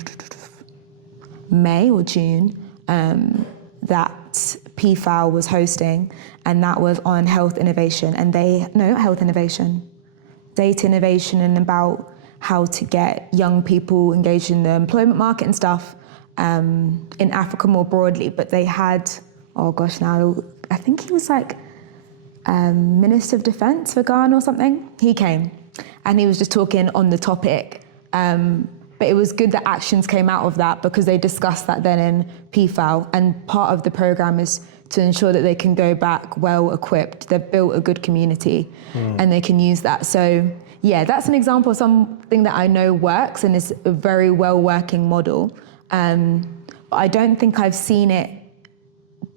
May or June that PFAL was hosting, and that was on health innovation, and not health innovation, data innovation, and about how to get young people engaged in the employment market and stuff in Africa more broadly. But they had, I think he was like Minister of Defence for Ghana or something. He came and he was just talking on the topic. But it was good that actions came out of that, because they discussed that then in PFAL, and part of the programme is to ensure that they can go back well equipped. They've built a good community and they can use that. So yeah, that's an example of something that I know works and is a very well working model. But I don't think I've seen it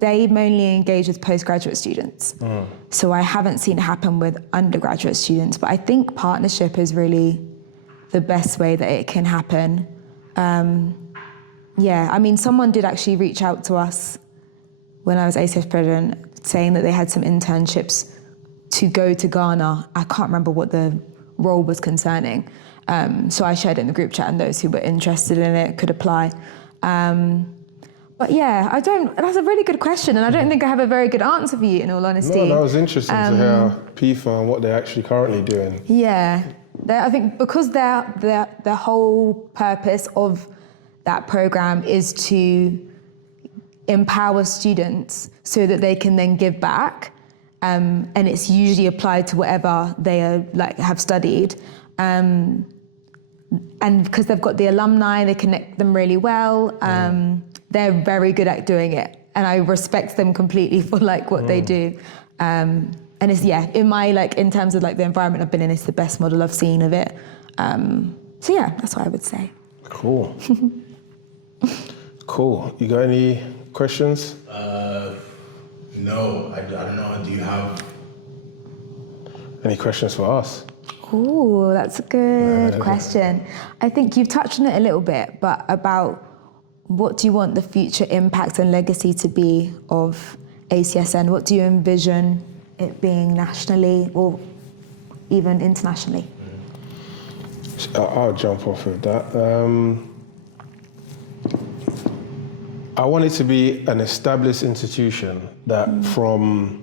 they mainly engage with postgraduate students. So I haven't seen it happen with undergraduate students, but I think partnership is really the best way that it can happen. Yeah, I mean, someone did actually reach out to us when I was ACS president, saying that they had some internships to go to Ghana. I can't remember what the role was concerning. So I shared it in the group chat, and those who were interested in it could apply. But yeah, that's a really good question, and I don't think I have a very good answer for you, in all honesty. No, that was interesting to hear PIFA and what they're actually currently doing. Yeah, I think because the whole purpose of that program is to empower students so that they can then give back, and it's usually applied to whatever they are, have studied. And because they've got the alumni, they connect them really well. They're very good at doing it, and I respect them completely for what they do. And it's in terms of the environment I've been in, it's the best model I've seen of it. So yeah, that's what I would say. Cool. Cool. You got any questions? No, I don't know. Do you have any questions for us? Oh, that's a good question. I think you've touched on it a little bit, but about what do you want the future impact and legacy to be of ACSN? What do you envision it being nationally or even internationally? I'll jump off of that. I want it to be an established institution that from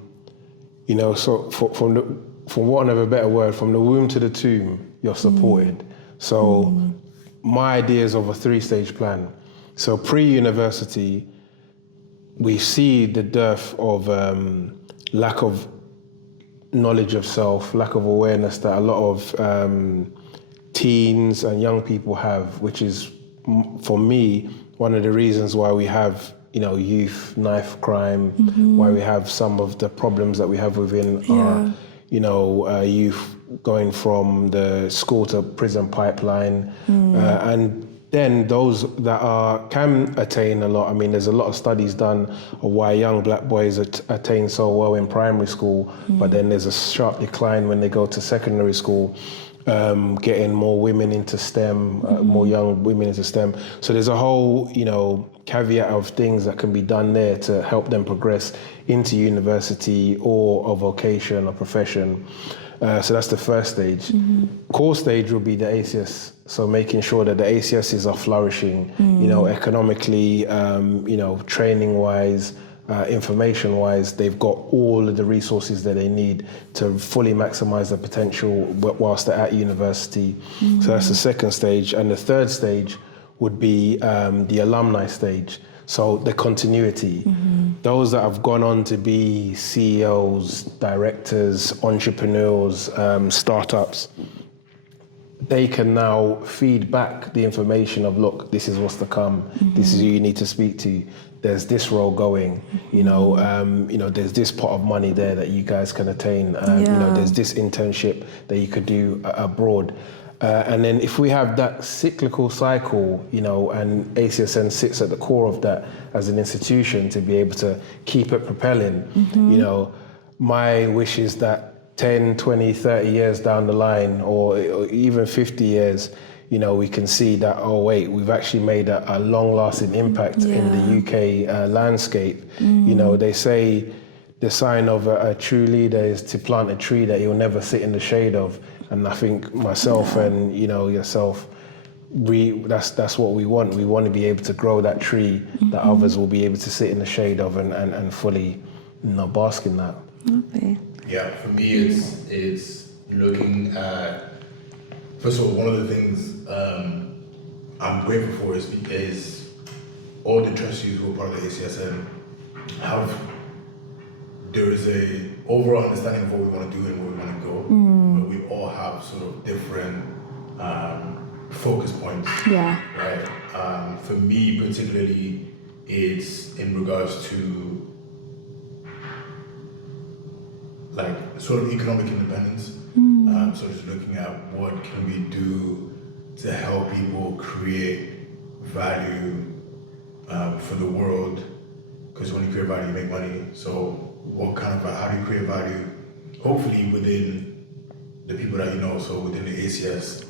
want of a better word, from the womb to the tomb, you're supported. So my ideas of a 3-stage plan. So pre-university, we see the dearth of lack of knowledge of self, lack of awareness that a lot of teens and young people have, which is, for me, one of the reasons why we have youth knife crime, why we have some of the problems that we have within our youth going from the school to prison pipeline, and then those that can attain a lot. I mean, there's a lot of studies done of why young black boys attain so well in primary school, but then there's a sharp decline when they go to secondary school, getting more women into STEM, more young women into STEM. So there's a whole, caveat of things that can be done there to help them progress into university or a vocation or profession. So that's the first stage. Core stage will be the ACS. So making sure that the ACSs are flourishing, economically, training-wise, information-wise, they've got all of the resources that they need to fully maximize their potential whilst they're at university. So that's the second stage. And the third stage would be the alumni stage. So the continuity. Those that have gone on to be CEOs, directors, entrepreneurs, startups, they can now feed back the information of, look, this is what's to come. This is who you need to speak to. There's this role going, there's this pot of money there that you guys can attain. There's this internship that you could do abroad. And then if we have that cyclical cycle, and ACSN sits at the core of that as an institution to be able to keep it propelling, my wish is that 10, 20, 30 years down the line, or even 50 years, we can see that, oh wait, we've actually made a long-lasting impact in the UK landscape. They say the sign of a true leader is to plant a tree that you'll never sit in the shade of. And I think myself and yourself, that's what we want. We want to be able to grow that tree that others will be able to sit in the shade of and fully bask in that. Okay. Yeah, for me, it's looking at, first of all, one of the things I'm grateful for is all the trustees who are part of the ACSN there is a overall understanding of what we want to do and where we want to go, but we all have sort of different focus points. Yeah. Right. For me, particularly, it's in regards to sort of economic independence. So just looking at what can we do to help people create value for the world. because when you create value, you make money. So how do you create value? Hopefully within the people that you know, so within the ACSs.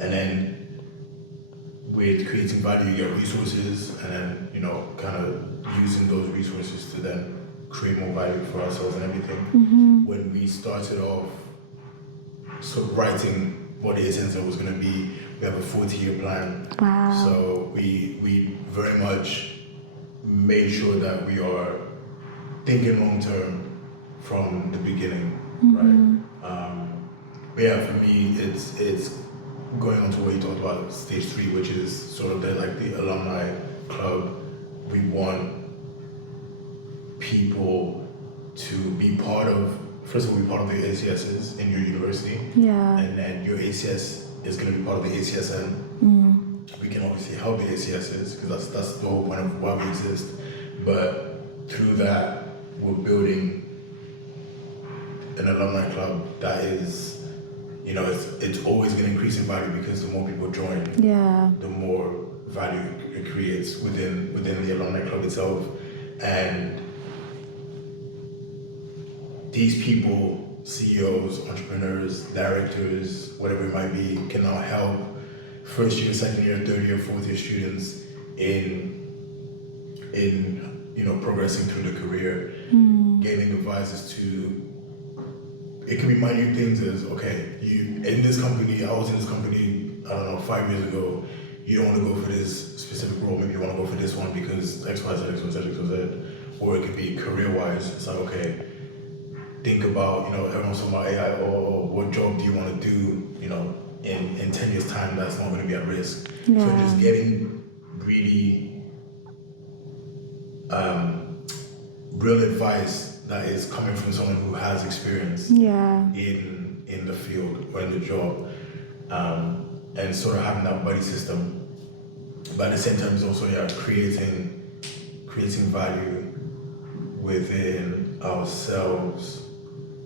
And then with creating value, you get resources, and then, you know, kind of using those resources to then create more value for ourselves and everything. When we started off writing what the ACSN was going to be, we have a 40-year plan. Wow. So we very much made sure that we are thinking long term from the beginning, right? But yeah, for me, it's going on to what you talked about, stage 3, which is sort of the alumni club. We want people to be part of, first of all, be part of the ACSs in your university. Yeah. And then your ACS is going to be part of the ACSN. We can obviously help the ACSs because that's the whole point of why we exist. But through that, we're building an alumni club that is, you know, it's always going to increase in value because the more people join, the more value it creates within the alumni club itself. And these people, CEOs, entrepreneurs, directors, whatever it might be, can now help first year, second year, third year, fourth year students in you know, progressing through the career, gaining advices to, it can be minute things as, okay, you in this company, I was in this company, I don't know, 5 years ago, you don't want to go for this specific role, maybe you want to go for this one because X, Y, Z, X, Y, Z, X, Y, Z. Or it could be career-wise, it's like, okay, think about, you know, everyone's talking about AI, or what job do you want to do, you know, in 10 years time that's not going to be at risk. So just getting really real advice that is coming from someone who has experience in the field or in the job, and sort of having that buddy system, but at the same time is also creating value within ourselves,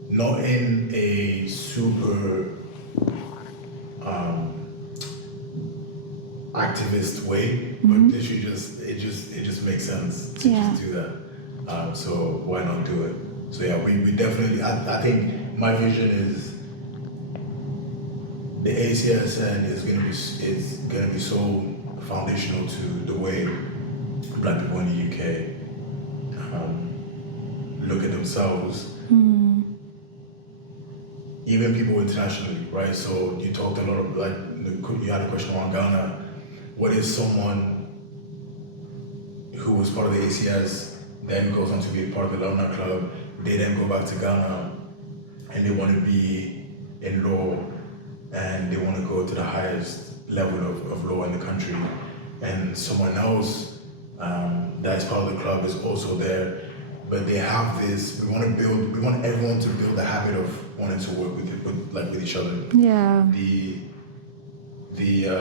not in a super activist way, but literally it just makes sense to just do that. So why not do it? So yeah, we definitely, I think my vision is the ACSN is gonna be so foundational to the way Black people in the UK look at themselves. Even people internationally, right? So you talked a lot of, like, you had a question around Ghana. What is someone who was part of the ACS, then goes on to be part of the alumni club, they then go back to Ghana and they want to be in law and they want to go to the highest level of law in the country, and someone else that is part of the club is also there, but they have this, we want everyone to build the habit of wanting to work with each other. Yeah. The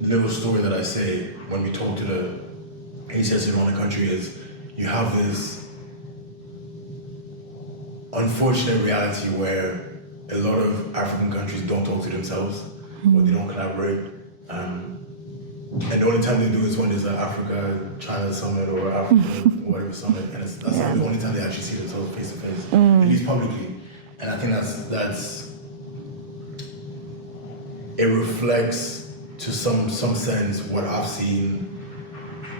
little story that I say when we talk to the ACS around the country is, you have this unfortunate reality where a lot of African countries don't talk to themselves, or they don't collaborate. And the only time they do is when there's an Africa-China summit or Africa whatever summit, and that's like the only time they actually see themselves face to face, at least publicly. And I think that's it reflects to some sense what I've seen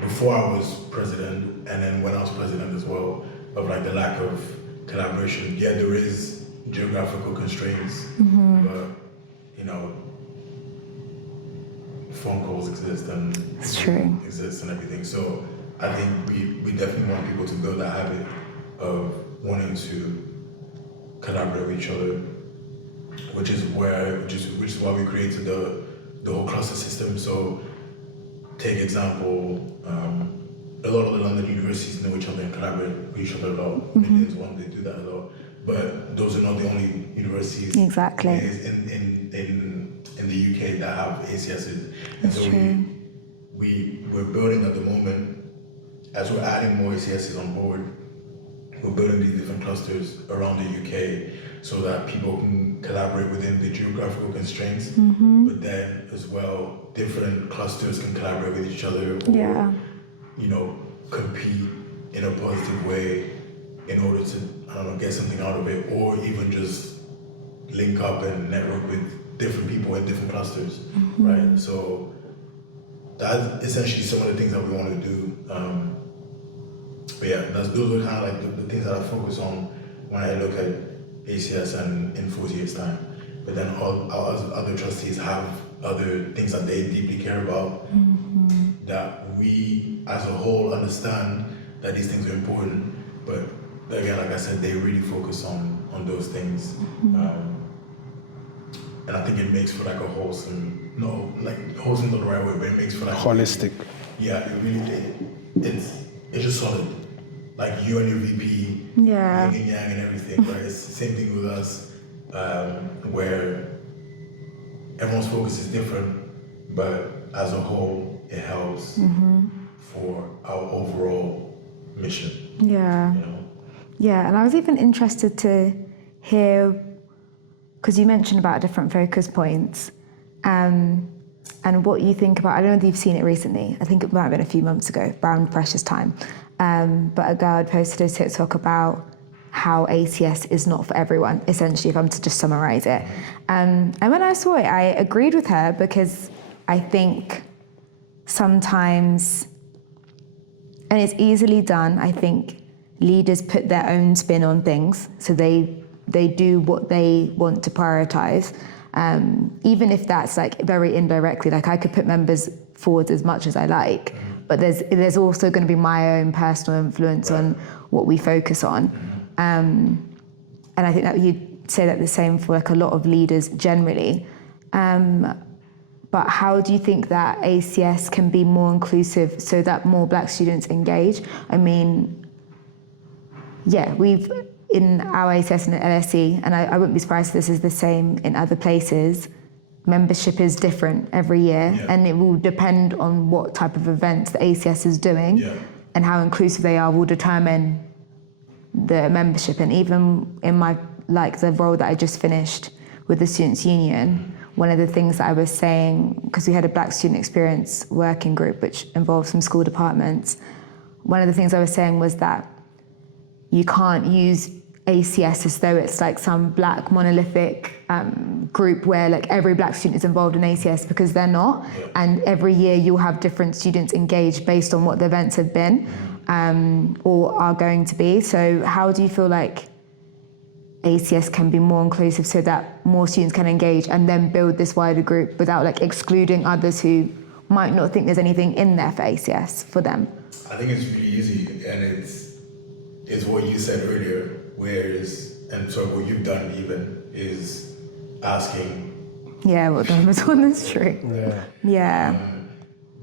before I was president, and then when I was president as well, of like the lack of collaboration. Yeah, there is geographical constraints, but you know, phone calls exist and exists and everything. So I think we definitely want people to build that habit of wanting to collaborate with each other, which is why we created the whole cluster system. So take example, a lot of the London universities know each other and collaborate with each other a lot. Indians they do that a lot, but those are not the only universities in the UK that have ACSs. And so we're building at the moment, as we're adding more ACSs on board, we're building these different clusters around the UK so that people can collaborate within the geographical constraints, but then as well, different clusters can collaborate with each other, or compete in a positive way in order to, I don't know, get something out of it, or even just link up and network with different people in different clusters, right? So that's essentially some of the things that we want to do. But yeah, those are kind of like the things that I focus on when I look at ACSN in 40 years' time. But then all our other trustees have other things that they deeply care about, that we as a whole understand that these things are important. But again, like I said, they really focus on those things. And I think it makes for like a wholesome, wholesome's not the right word, but it makes for like Holistic. Yeah, it really, it's just solid. Like you and your VP, Yeah. yin and yang and everything, right? It's the same thing with us, where everyone's focus is different, but as a whole, it helps for our overall mission. Yeah. You know? Yeah, and I was even interested to hear, because you mentioned about different focus points, and what you think about, I don't know if you've seen it recently, I think it might have been a few months ago, around Precious Time, but a girl had posted a TikTok about how ACS is not for everyone, essentially, if I'm to just summarize it. And when I saw it, I agreed with her, because I think sometimes, and it's easily done, I think leaders put their own spin on things, so they do what they want to prioritize, even if that's like very indirectly. Like I could put members forward as much as I like, but there's also going to be my own personal influence on what we focus on, and I think that you'd say that the same for like a lot of leaders generally. But how do you think that ACS can be more inclusive so that more Black students engage? I mean, yeah, we've, in our ACSN and LSE, and I wouldn't be surprised if this is the same in other places, membership is different every year, and it will depend on what type of events the ACS is doing, and how inclusive they are will determine the membership. And even in my, like the role that I just finished with the Students' Union, one of the things that I was saying, because we had a Black Student Experience working group which involved some school departments, one of the things I was saying was that you can't use ACS as though it's like some Black monolithic group where like every Black student is involved in ACS, because they're not. And every year you'll have different students engaged based on what the events have been or are going to be. So how do you feel like ACS can be more inclusive so that more students can engage and then build this wider group without like excluding others who might not think there's anything in there for ACS for them? I think it's really easy, and it's what you said earlier, and so what you've done even is asking. Yeah, well, that's true. Yeah.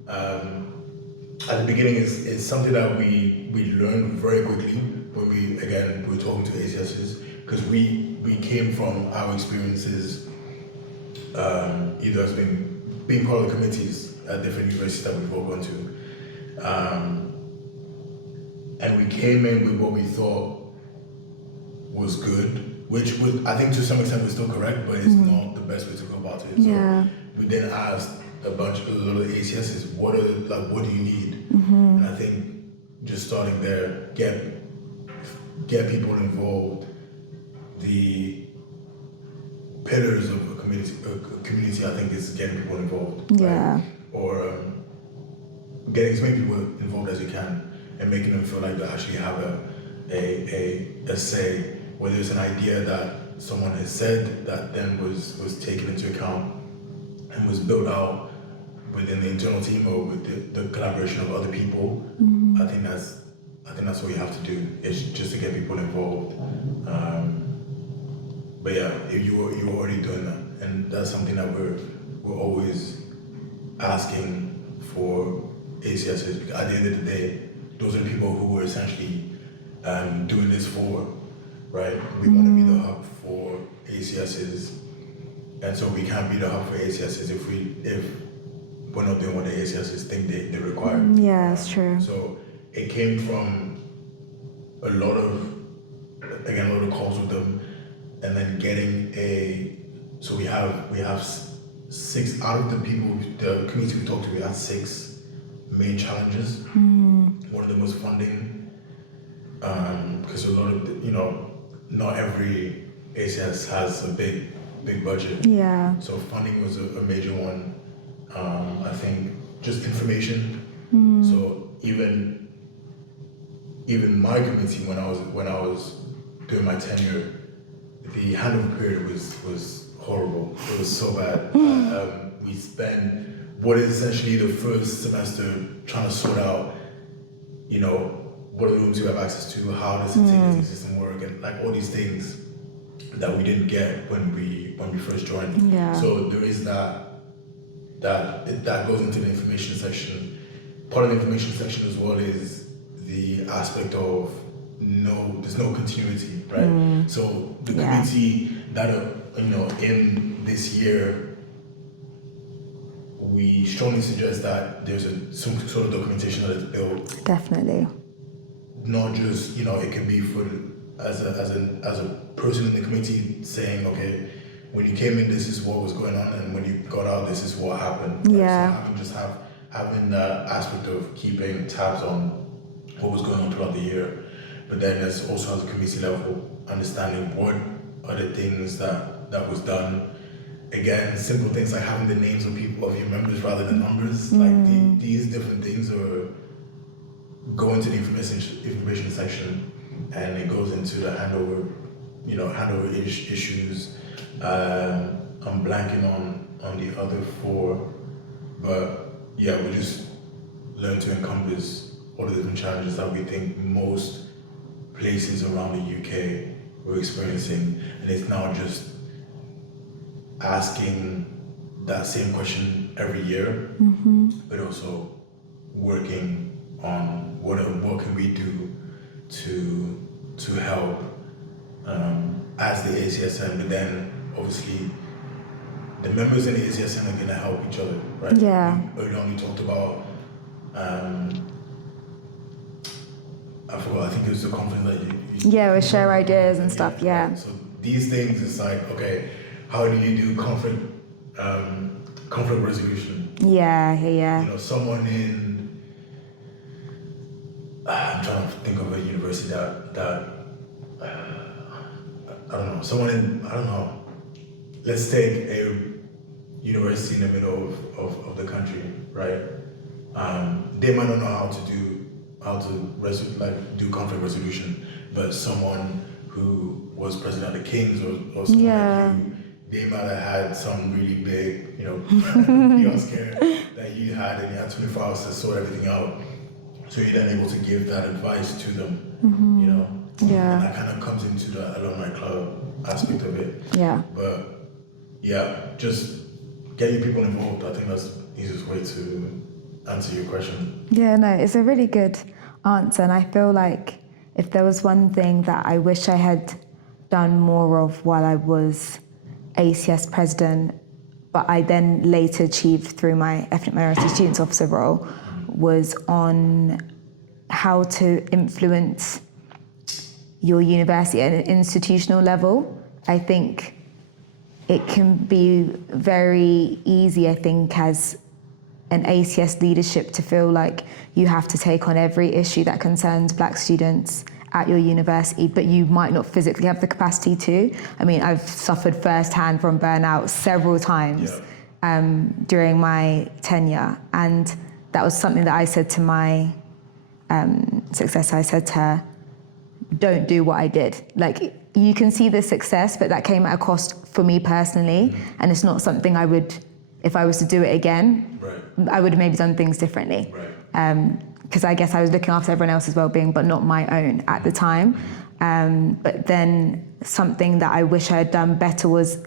At the beginning, it's something that we learned very quickly when we were talking to ACSs, because we came from our experiences, either as being part of the committees at different universities that we've all gone to, and we came in with what we thought was good, which was, I think to some extent was still correct, but it's not the best way to go about it. So we then asked a lot of ACSs, what do you need? And I think just starting there, get people involved. The pillars of a community, I think, is getting people involved. Right? Or getting as many people involved as you can, and making them feel like they actually have a say, whether it's an idea that someone has said that then was taken into account and was built out within the internal team or with the collaboration of other people. I think that's what you have to do. It's just to get people involved. But yeah, you were already doing that, and that's something that we're always asking for ACSs. Because at the end of the day, those are the people who were essentially doing this for, right? We want to be the hub for ACSs, and so we can't be the hub for ACSs if we're not doing what the ACSs think they require. Yeah, that's true. So it came from a lot of calls with them, and then so we have 6 out of the community we talked to, we had 6 main challenges. one of the most funding, because a lot of, not every ACS has a big budget. Yeah. So funding was a major one. I think just information. So even my committee, when I was doing my tenure, the handover period was horrible. It was so bad. We spent what is essentially the first semester trying to sort out, what are the rooms you have access to, how does the ticketing system work, and like all these things that we didn't get when we first joined. Yeah. So there is that goes into the information section. Part of the information section as well is the aspect of there's no continuity, right? So the committee that in this year, we strongly suggest that there's some sort of documentation that is built. Definitely. Not just it can be for as a person in the committee saying, okay, when you came in, this is what was going on, and when you got out, this is what happened. Right? Yeah. So having the aspect of keeping tabs on what was going on throughout the year, but then there's also at the committee level understanding what are the things that was done. Again, simple things like having the names of your members rather than numbers. Like these different things go into the information section, and it goes into the handover issues. I'm blanking on the other four, but yeah, we just learn to encompass all the different challenges that we think most places around the UK were experiencing, and it's now just asking that same question every year, but also working on what can we do to help as the ACSN, but then obviously the members in the ACSN are going to help each other, right? Yeah. Earlier on we talked about I forgot, I think it was the conference that you we share ideas and stuff, yeah. So these things, it's like, okay, how do you do conflict resolution? Yeah. Someone in, I'm trying to think of a university that I don't know, someone in, I don't know, let's take a university in the middle of the country, right? They might not know how to do conflict resolution, but someone who was president of the Kings or someone like you, they might have had some really big, PR scare that you had, and you had 24 hours to sort everything out. So you're then able to give that advice to them, Yeah. And that kind of comes into the alumni club aspect of it. Yeah. But yeah, just getting people involved, I think that's the easiest way to answer your question. Yeah, no, it's a really good answer, and I feel like if there was one thing that I wish I had done more of while I was ACS president, but I then later achieved through my ethnic minority students officer role, was on how to influence your university at an institutional level. I think it can be very easy, I think, as an ACS leadership to feel like you have to take on every issue that concerns Black students at your university, but you might not physically have the capacity to. I mean, I've suffered firsthand from burnout several times during my tenure, and that was something that I said to my successor. I said to her, don't do what I did. Like, you can see the success, but that came at a cost for me personally, and it's not something I would, if I was to do it again, I would have maybe done things differently. Because I guess I was looking after everyone else's well-being, but not my own at the time. But then something that I wish I had done better was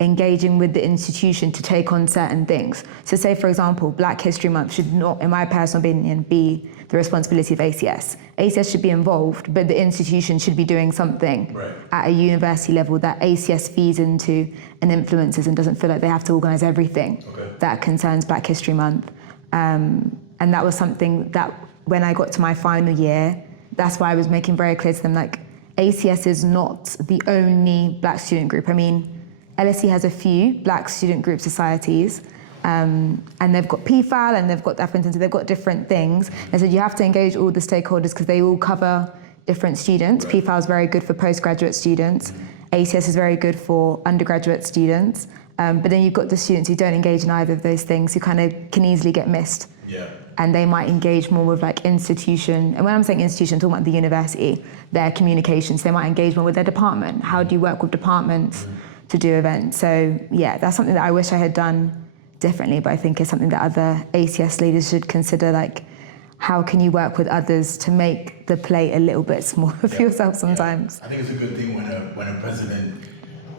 engaging with the institution to take on certain things. So say, for example, Black History Month should not, in my personal opinion, be the responsibility of ACS. ACS should be involved, but the institution should be doing something at a university level that ACS feeds into and influences, and doesn't feel like they have to organise everything that concerns Black History Month. And that was something that when I got to my final year, that's why I was making very clear to them, like, ACS is not the only Black student group. I mean, LSE has a few Black student group societies, And they've got PFAL and they've got Afflu, so they've got different things. And so you have to engage all the stakeholders because they all cover different students. Right. PFAL is very good for postgraduate students. ACS is very good for undergraduate students. But then you've got the students who don't engage in either of those things, who kind of can easily get missed. Yeah. And they might engage more with like institution. And when I'm saying institution, I'm talking about the university, their communications. They might engage more with their department. How do you work with departments to do events? So yeah, that's something that I wish I had done differently, but I think it's something that other ACS leaders should consider, like how can you work with others to make the plate a little bit smaller for yourself sometimes. I think it's a good thing when a president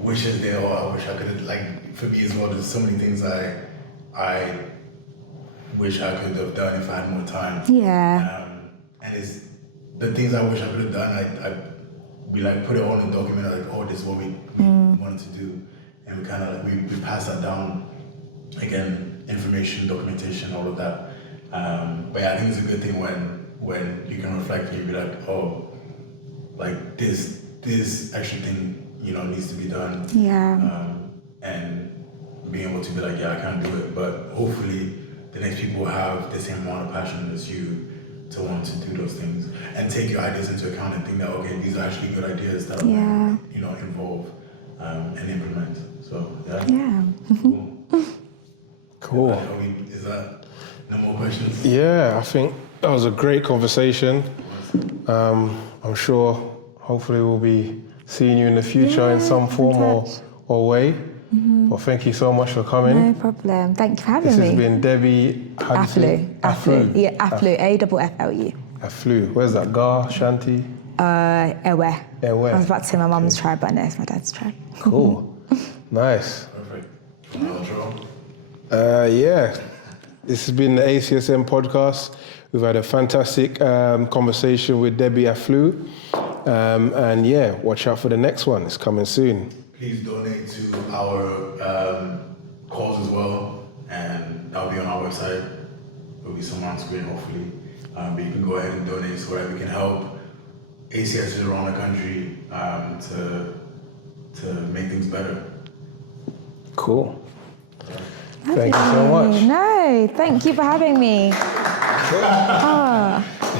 wishes they, or I wish I could have, like for me as well, there's so many things I wish I could have done if I had more time. Yeah. And it's the things I wish I could have done, we like put it all in a document, like, oh, this is what we wanted to do. And we kind of like, we pass that down, again, information, documentation, all of that. But yeah, I think it's a good thing when you can reflect and you be like, oh, like this extra thing, needs to be done. Yeah. And being able to be like, yeah, I can't do it. But hopefully the next people have the same amount of passion as you to want to do those things and take your ideas into account and think that, okay, these are actually good ideas that I want to, involve and implement. So yeah. Yeah. Cool. Is that no more questions? Yeah, I think that was a great conversation. I'm sure hopefully we'll be seeing you in the future in some form or way. Well, thank you so much for coming. No problem. Thank you for having me. This has been Debbie Afflu. Yeah, Afflu. A-F-L-U. Afflu. Where's that? Gar, Shanti? Ewe. Ewe. I was about to say my mum's tribe, but no, it's my dad's tribe. Cool. Nice. Perfect. Outro. Yeah. This has been the ACSN podcast. We've had a fantastic conversation with Debbie Afflu. And yeah, watch out for the next one. It's coming soon. Please donate to our cause as well, and that'll be on our website. There'll be some on screen, hopefully. But you can go ahead and donate so that we can help ACSs around the country to make things better. Cool. Thank you so much. No, thank you for having me.